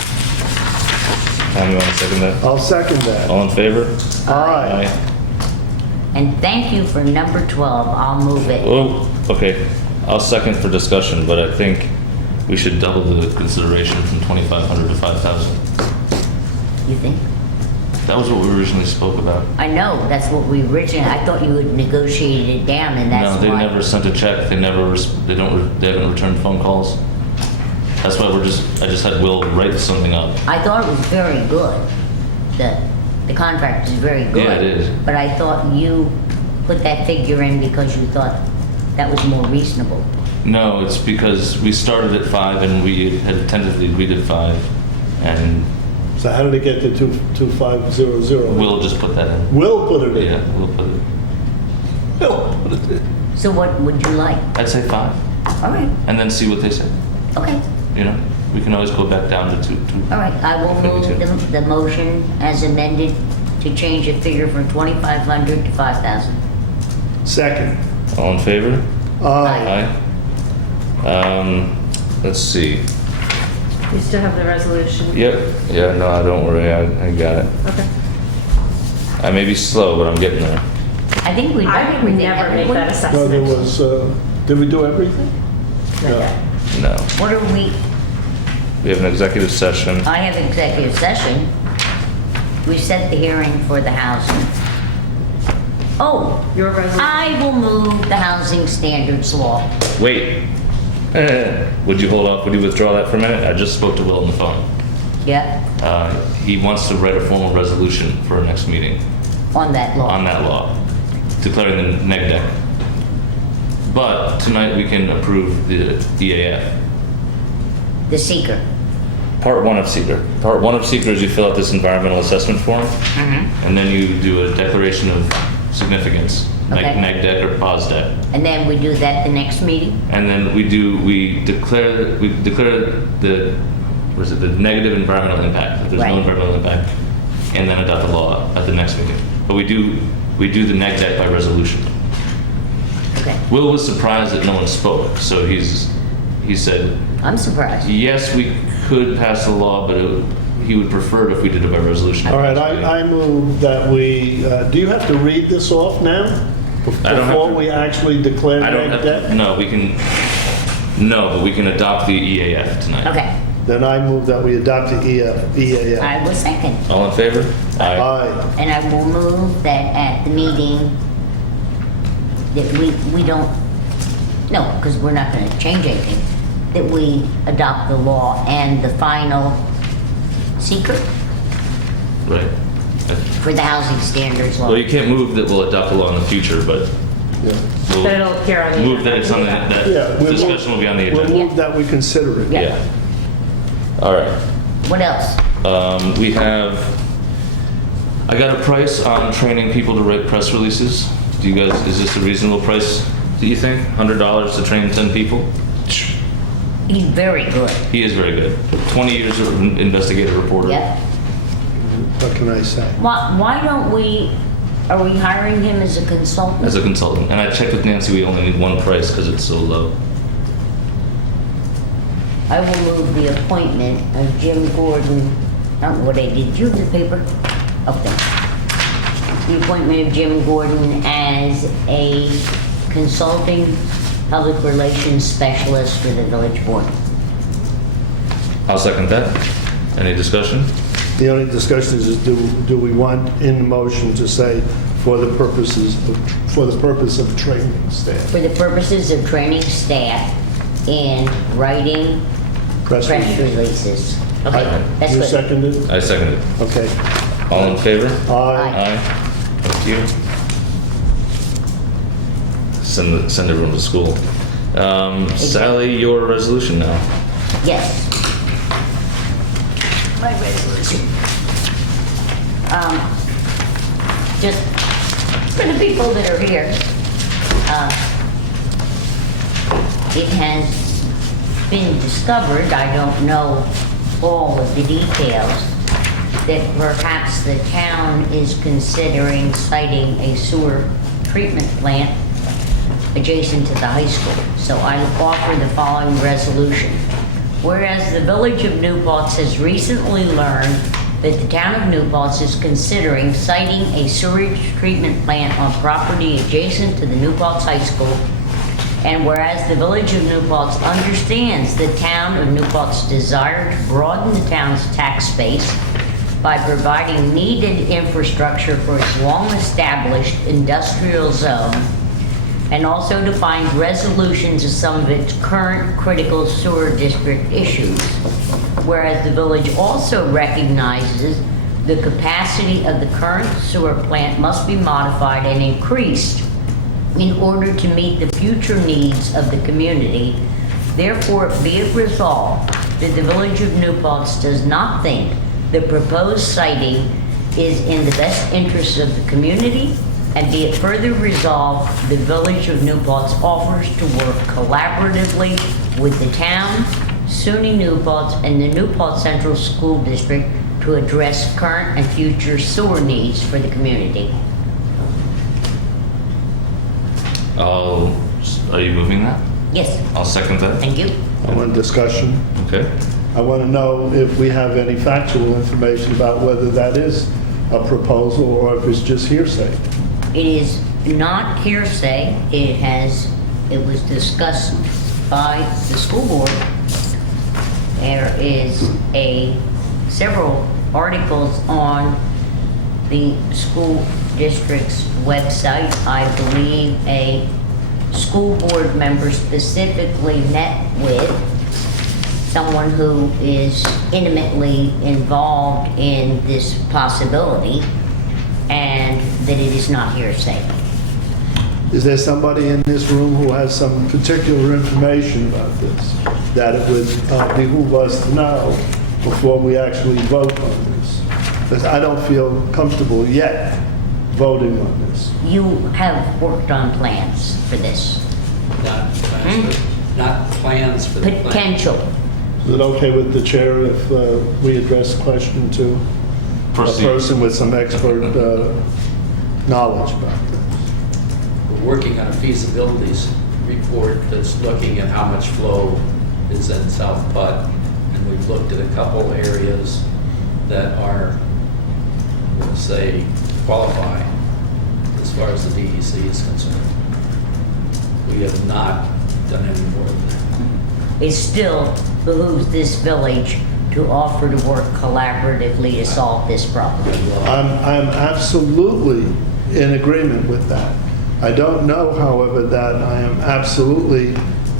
Tom, you want to second that? I'll second that. All in favor? Aye. And thank you for number 12. I'll move it. Oh, okay. I'll second for discussion, but I think we should double the consideration from 2,500 to 5,000. You think? That was what we originally spoke about. I know, that's what we originally, I thought you had negotiated it down and that's No, why. they never sent a check. They haven't returned phone calls. That's why I just had Will write something up. I thought it was very good, the the contract is very good. Yeah, it is. But I thought you put that figure in because you thought that was more reasonable. No, it's because we started at 5 and we had tentatively agreed at 5, and So how did it get to 2500? we'll just put that in. We'll put it in. Yeah, we'll put it. We'll put it in. So what would you like? I'd say 5, All right, and then see what they say. okay. You know, we can always go back down to 2. All right, I will move the motion as amended to change the figure from 2,500 to 5,000. Second. All in favor? Aye. Aye. Let's see. You still have the resolution? Yep. Yeah, no, don't worry. I got it. Okay. I may be slow, but I'm getting there. I think we've done I would everything. never haven't make we? that No, there assessment. was, did we do everything? Not yet. No. What are we, We have an executive session. I have executive session. We set the hearing for the housing. Oh, Your resolution. I will move the housing standards law. Wait. Would you hold off? Would you withdraw that for a minute? I just spoke to Will on the phone. Yeah, He wants to write a formal resolution for our next meeting on that law. on that law, declaring the neg deck. But tonight we can approve the EAF. The seeker. Part 1 of seeker. Part 1 of seeker is you fill out this environmental assessment form, Mm-hmm. and then you do a declaration of significance, Okay. neg deck or pos deck. And then we do that the next meeting? And then we declare the negative environmental impact, if there's Right. no environmental impact, and then adopt the law at the next meeting. But we do the neg deck by resolution. Okay, Will was surprised that no one spoke, so he said, I'm surprised. yes, we could pass the law, but he would prefer it if we did it by resolution. All right, I move that we, do you have to read this off now? I don't have Before to. we actually declare I don't neg have, deck? no, but we can adopt the EAF tonight. Okay, Then I move that we adopt the EAF. I will second. All in favor? Aye. And I will move that at the meeting, that we don't, no, because we're not going to change anything, that we adopt the law and the final seeker Right. for the housing standards law. Well, you can't move that we'll adopt the law in the future, but Yeah. we'll But it'll appear on the. move that it's on Yeah, that we'll discussion will be on the We'll agenda. move that we consider it. Yeah. Yeah. All right. What else? We have, I got a price on training people to write press releases. Do you guys, is this a reasonable price, do you think? $100 to train 10 people? He's very good. He is very good. 20 years of investigative reporter. Yep. What can I say? Why don't we, are we hiring him as a consultant? As a consultant. And I checked with Nancy, we only need one price because it's so low. I will move the appointment of Jim Gordon, I don't know what I did, you have the paper? Okay. The appointment of Jim Gordon as a consulting public relations specialist for the village board. I'll second that. Any discussion? The only discussion is, do we want in the motion to say for the purpose of training staff? For the purposes of training staff in writing Press press release. releases. Okay, that's You good. seconded? I second it. Okay. All in favor? Aye. Aye. Thank you. Send everyone to school. Sally, your resolution now. Yes. My resolution. Just for the people that are here, it has been discovered, I don't know all of the details, that perhaps the town is considering siting a sewer treatment plant adjacent to the high school. So I offer the following resolution. Whereas the village of New Paltz has recently learned that the town of New Paltz is considering siting a sewage treatment plant on property adjacent to the New Paltz High School, and whereas the village of New Paltz understands the town of New Paltz's desire to broaden the town's tax base by providing needed infrastructure for its long-established industrial zone, and also to find resolutions of some of its current critical sewer district issues. Whereas the village also recognizes The capacity of the current sewer plant must be modified and increased in order to meet the future needs of the community. Therefore, be it resolved that the Village of New Paltz does not think the proposed siting is in the best interest of the community, and be it further resolved, the Village of New Paltz offers to work collaboratively with the town, SUNY New Paltz, and the New Paltz Central School District to address current and future sewer needs for the community. Are you moving that? Yes, I'll second that. thank you. I want discussion. Okay. I want to know if we have any factual information about whether that is a proposal or if it's just hearsay. It is not hearsay. It was discussed by the school board. There is several articles on the school district's website. I believe a school board member specifically met with someone who is intimately involved in this possibility, and that it is not hearsay. Is there somebody in this room who has some particular information about this that it would behoove us to know before we actually vote on this? Because I don't feel comfortable yet voting on this. You have worked on plans for this. Not plans for the plan. Potential. Is it okay with the chair if we address the question to Proceed. a person with some expert knowledge about this? We're working on a feasibilities report that's looking at how much flow is in South Putt, and we've looked at a couple areas that are, we'll say, qualify as far as the DEC is concerned. We have not done any more of that. It still behooves this village to offer to work collaboratively to solve this problem. I'm absolutely in agreement with that. I don't know, however, that I am absolutely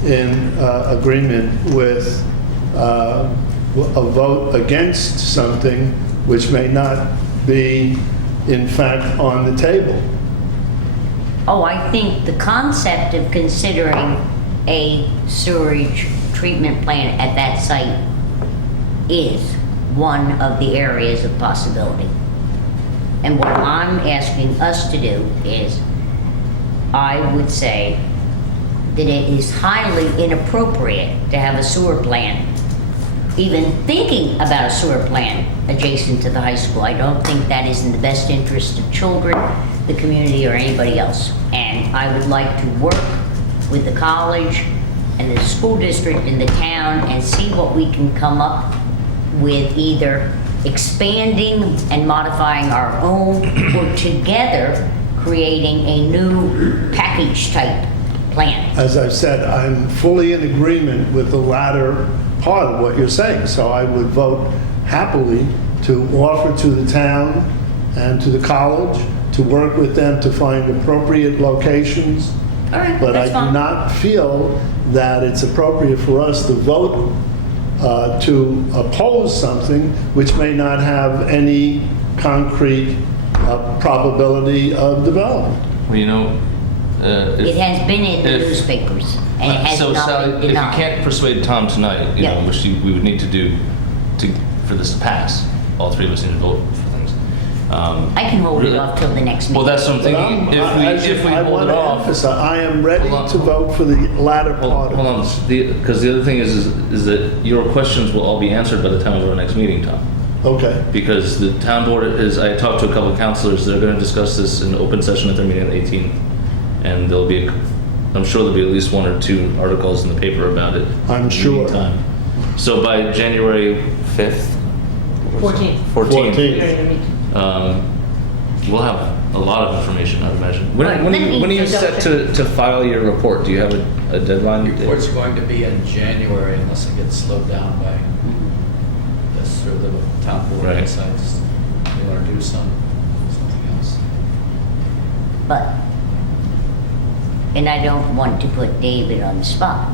in agreement with a vote against something which may not be, in fact, on the table. Oh, I think the concept of considering a sewage treatment plant at that site is one of the areas of possibility. And what I'm asking us to do is, I would say that it is highly inappropriate to have a sewer plant, even thinking about a sewer plant adjacent to the high school. I don't think that is in the best interest of children, the community, or anybody else. And I would like to work with the college and the school district and the town and see what we can come up with, either expanding and modifying our own, or together creating a new package type plan. As I've said, I'm fully in agreement with the latter part of what you're saying. So I would vote happily to offer to the town and to the college to work with them to find appropriate locations. All right, But I that's fine. do not feel that it's appropriate for us to vote to oppose something which may not have any concrete probability of development. Well, you know, It has been in the newspapers, and it has so not Sally, been if you denied. can't persuade Tom tonight, you Yeah. know, which we would need to do for this to pass, all three of us need to vote for things. I can hold it really- off till the next meeting. Well, that's what I'm But thinking. If we I hold want it to off. emphasize, I am ready Hold on. to vote for the latter part of Hold on, this. because the other thing is that your questions will all be answered by the time of our next meeting, Tom. Okay. Because the town board is, I talked to a couple of counselors, they're gonna discuss this in open session at their meeting on the 18th. And there'll be, I'm sure there'll be at least one or two articles in the paper about it. I'm in the sure. meantime. So by January 5th? 14th. 14th. 14th. We'll have a lot of information, I would imagine. When, Right, when, let me when are you take set to file your report? Do you have a deadline? Report's going to be in January unless it gets slowed down by, that's through the town board Right. decides they want to do something else. But, and I don't want to put David on the spot.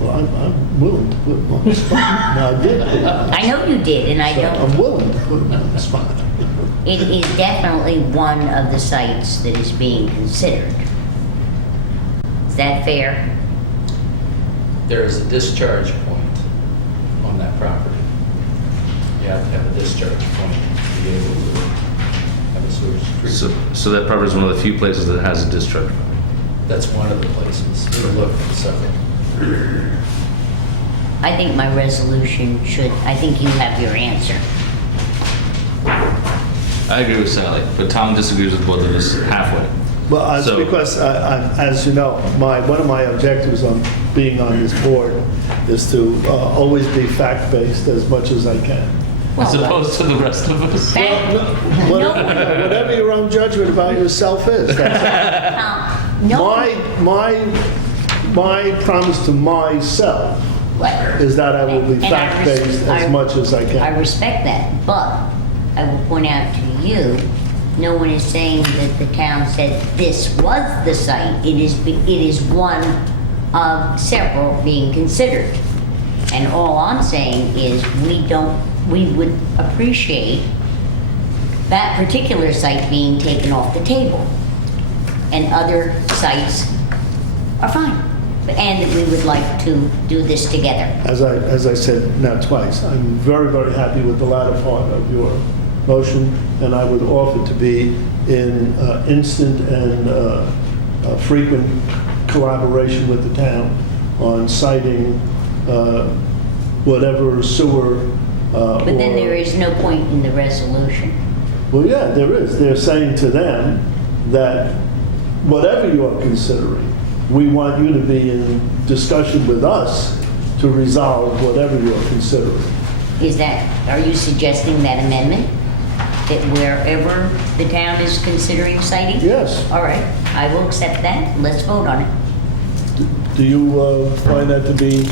Well, I'm willing to put him on the spot. Now, I did. I know you did, and I So don't. I'm willing to put him on the spot. It is definitely one of the sites that is being considered. Is that fair? There is a discharge point on that property. You have to have a discharge point to be able to have a sewage treatment. So that property is one of the few places that has a discharge point. That's one of the places. We'll look at several. I think my resolution should, I think you have your answer. I agree with Sally, but Tom disagrees with both of us halfway. Well, it's So- because, as you know, one of my objectives on being on this board is to always be fact-based as much as I can. As opposed to the rest of us. Whatever your own judgment about yourself is. My promise to myself is that I will be And fact-based as much as I I can. respect that, but I will point out to you, no one is saying that the town said this was the site. It is one of several being considered. And all I'm saying is we would appreciate that particular site being taken off the table. And other sites are fine. And that we would like to do this together. As I said now twice, I'm very, very happy with the latter part of your motion, and I would offer to be in instant and frequent collaboration with the town on citing whatever sewer. But then there is no point in the resolution. Well, yeah, there is. They're saying to them that whatever you're considering, we want you to be in discussion with us to resolve whatever you're considering. Are you suggesting that amendment? That wherever the town is considering citing? Yes. All right, I will accept that. Let's vote on it. Do you find that to be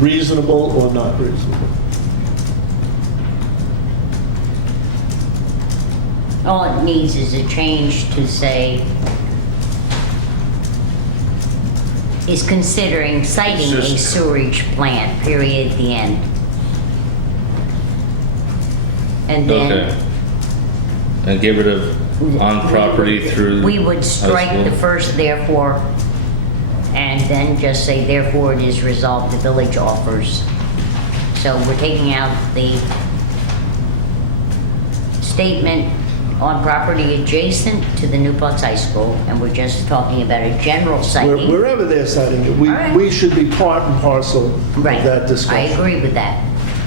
reasonable or not reasonable? All it needs is a change to say, is considering citing a sewerage plant, period, at the end. And then Okay. And get rid of on property through. we would strike high the school. first therefore, and then just say therefore it is resolved the village offers. So we're taking out the statement on property adjacent to the New Paltz High School, and we're just talking about a general citing. Wherever they're citing it, All right. we should be part and parcel of Right. that I discussion. agree with that.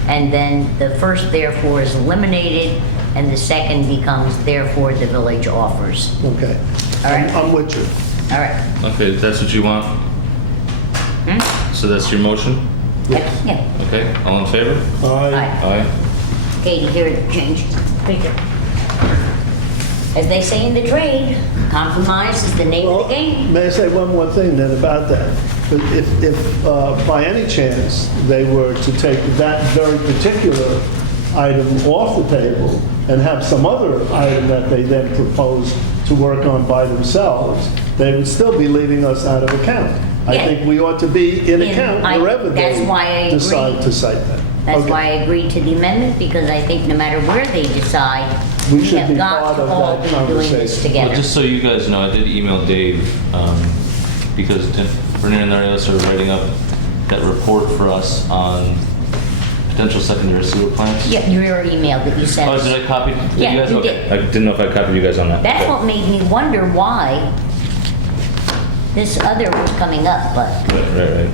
And then the first therefore is eliminated, and the second becomes therefore the village offers. Okay. All right. I'm with you. All right. Okay, that's what you want? So that's your motion? Yeah. Okay, all in favor? Aye. Aye. Katie, here it changed. Thank you. As they say in the trade, compromise is the name of the game. May I say one more thing then about that? If by any chance they were to take that very particular item off the table and have some other item that they then propose to work on by themselves, they would still be leaving us out of account. I Yeah. think we ought to be in account wherever that's they why I agree. decide to cite that. That's Okay. why I agreed to the amendment, because I think no matter where they decide, We we should have be got part to of all that be doing this conversation. together. Well, just so you guys know, I did email Dave, because Renee and Arias are writing up that report for us on potential secondary sewer plants. Yeah, your email that you sent Oh, us. did I copy? Yeah, you guys? you Okay. did. I didn't know if I copied you guys on that. That's Okay. what made me wonder why this other was coming up, but Right.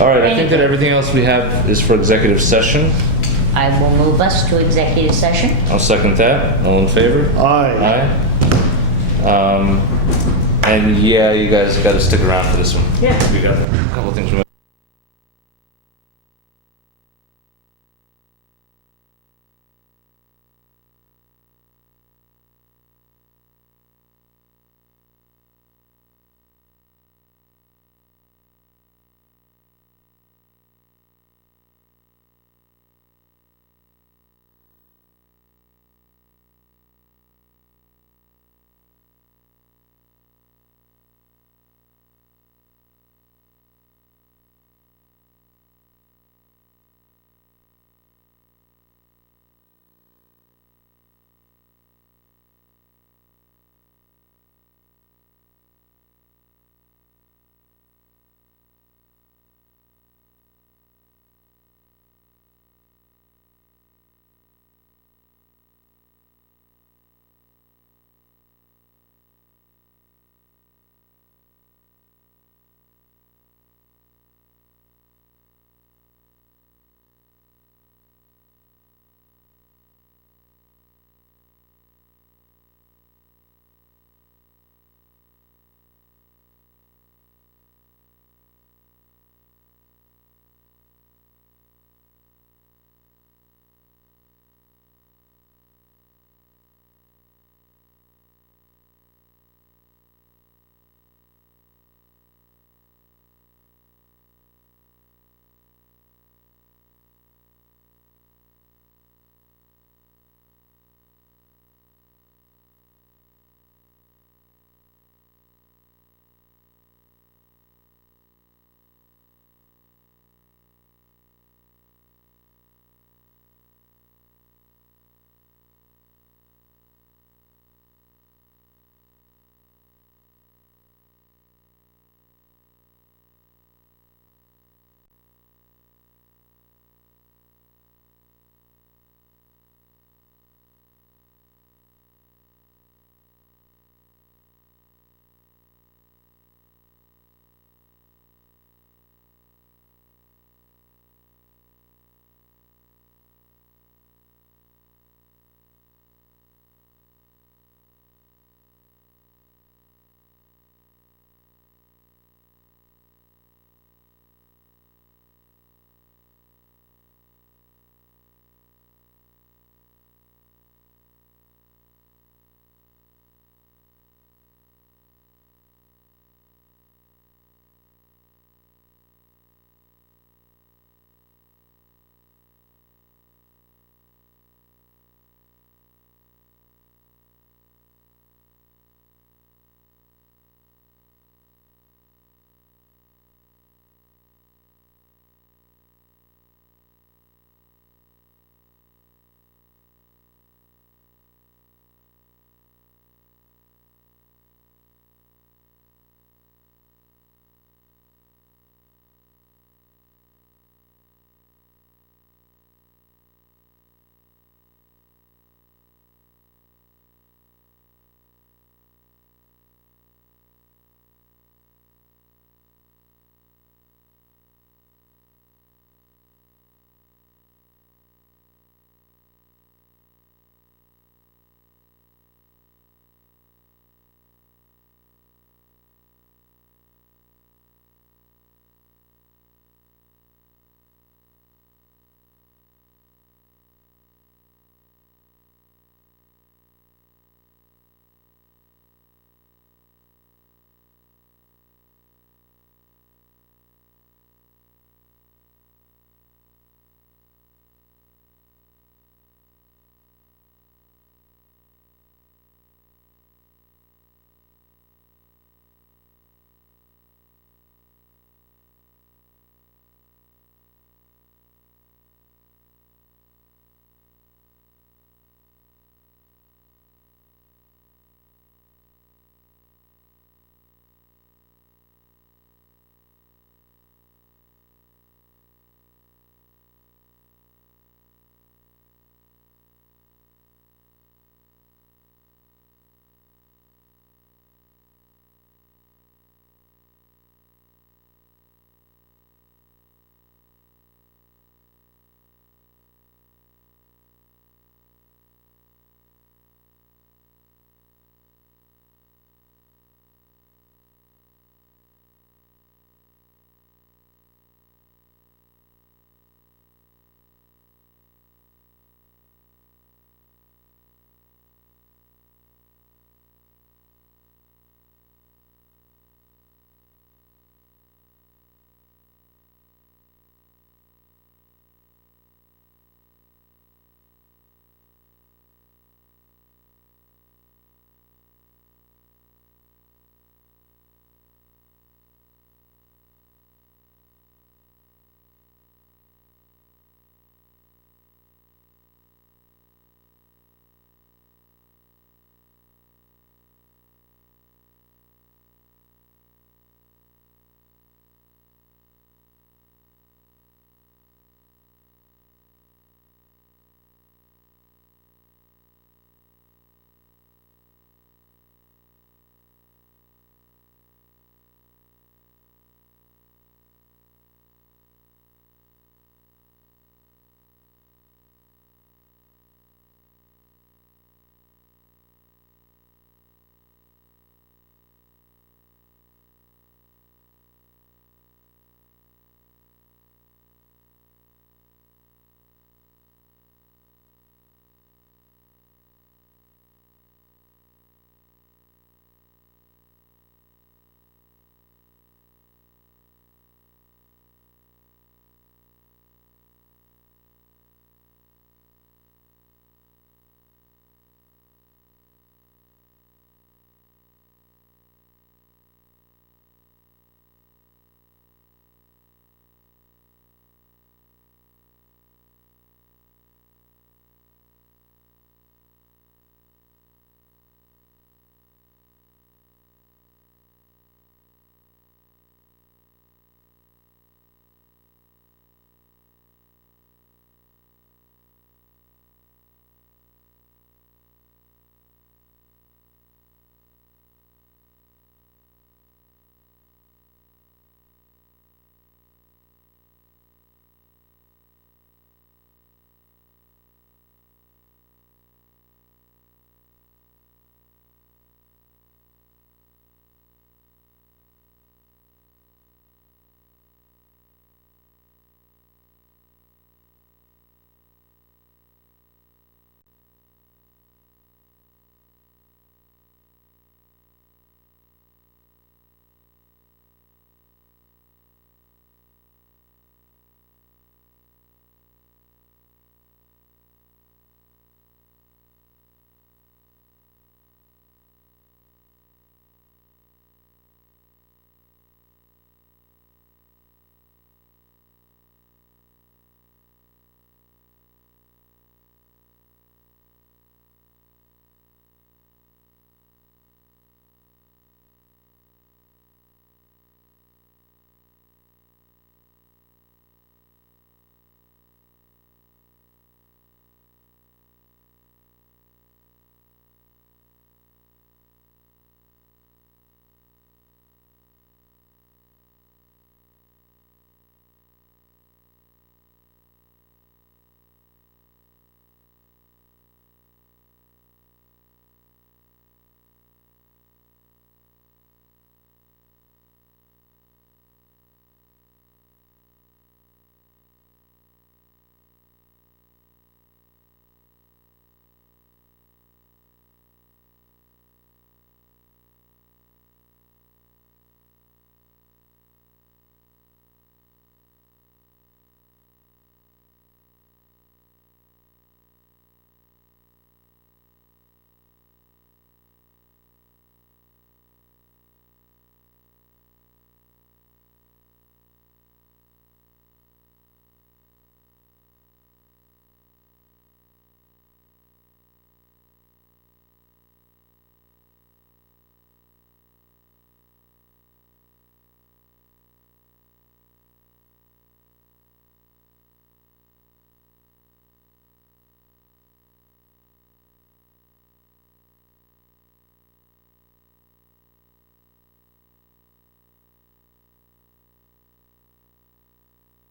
All right, I think that everything else we have is for executive session. I will move us to executive session. I'll second that. All in favor? Aye. Aye. And yeah, you guys got to stick around for this one. Yeah. We got a couple things we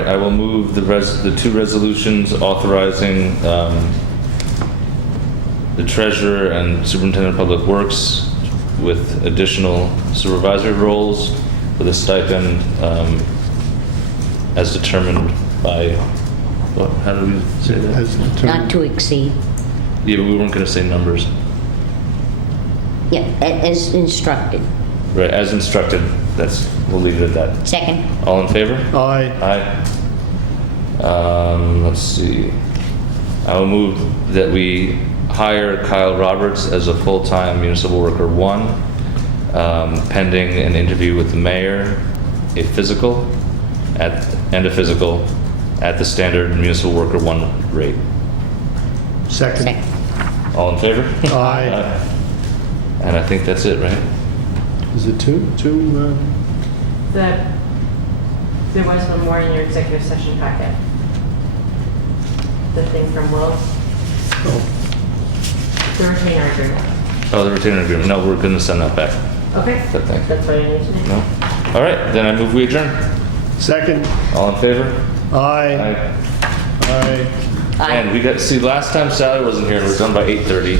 right, I will move the two resolutions authorizing the treasurer and superintendent of public works with additional supervisory roles with a stipend as determined by, what, how do we say that? As determined. Not to exceed. Yeah, but we weren't going to say numbers. Yeah, as instructed. Right, as instructed, we'll leave it at that. Second. All in favor? Aye. Aye. Let's see. I will move that we hire Kyle Roberts as a full-time municipal worker 1, pending an interview with the mayor, a physical, at the standard municipal worker 1 rate. Second. Second. All in favor? Aye. And I think that's it, right? Is it two? There was one more in your executive session packet. The thing from Wills, Oh, the retainer agreement. Oh, the retainer agreement. No, we're going to send that back. Okay, That thing. that's what I need to know. No? All right, then I move we adjourn. second. All in favor? Aye. Aye. Aye. And we got, see, last time Sally wasn't here, and we were done by 8:30.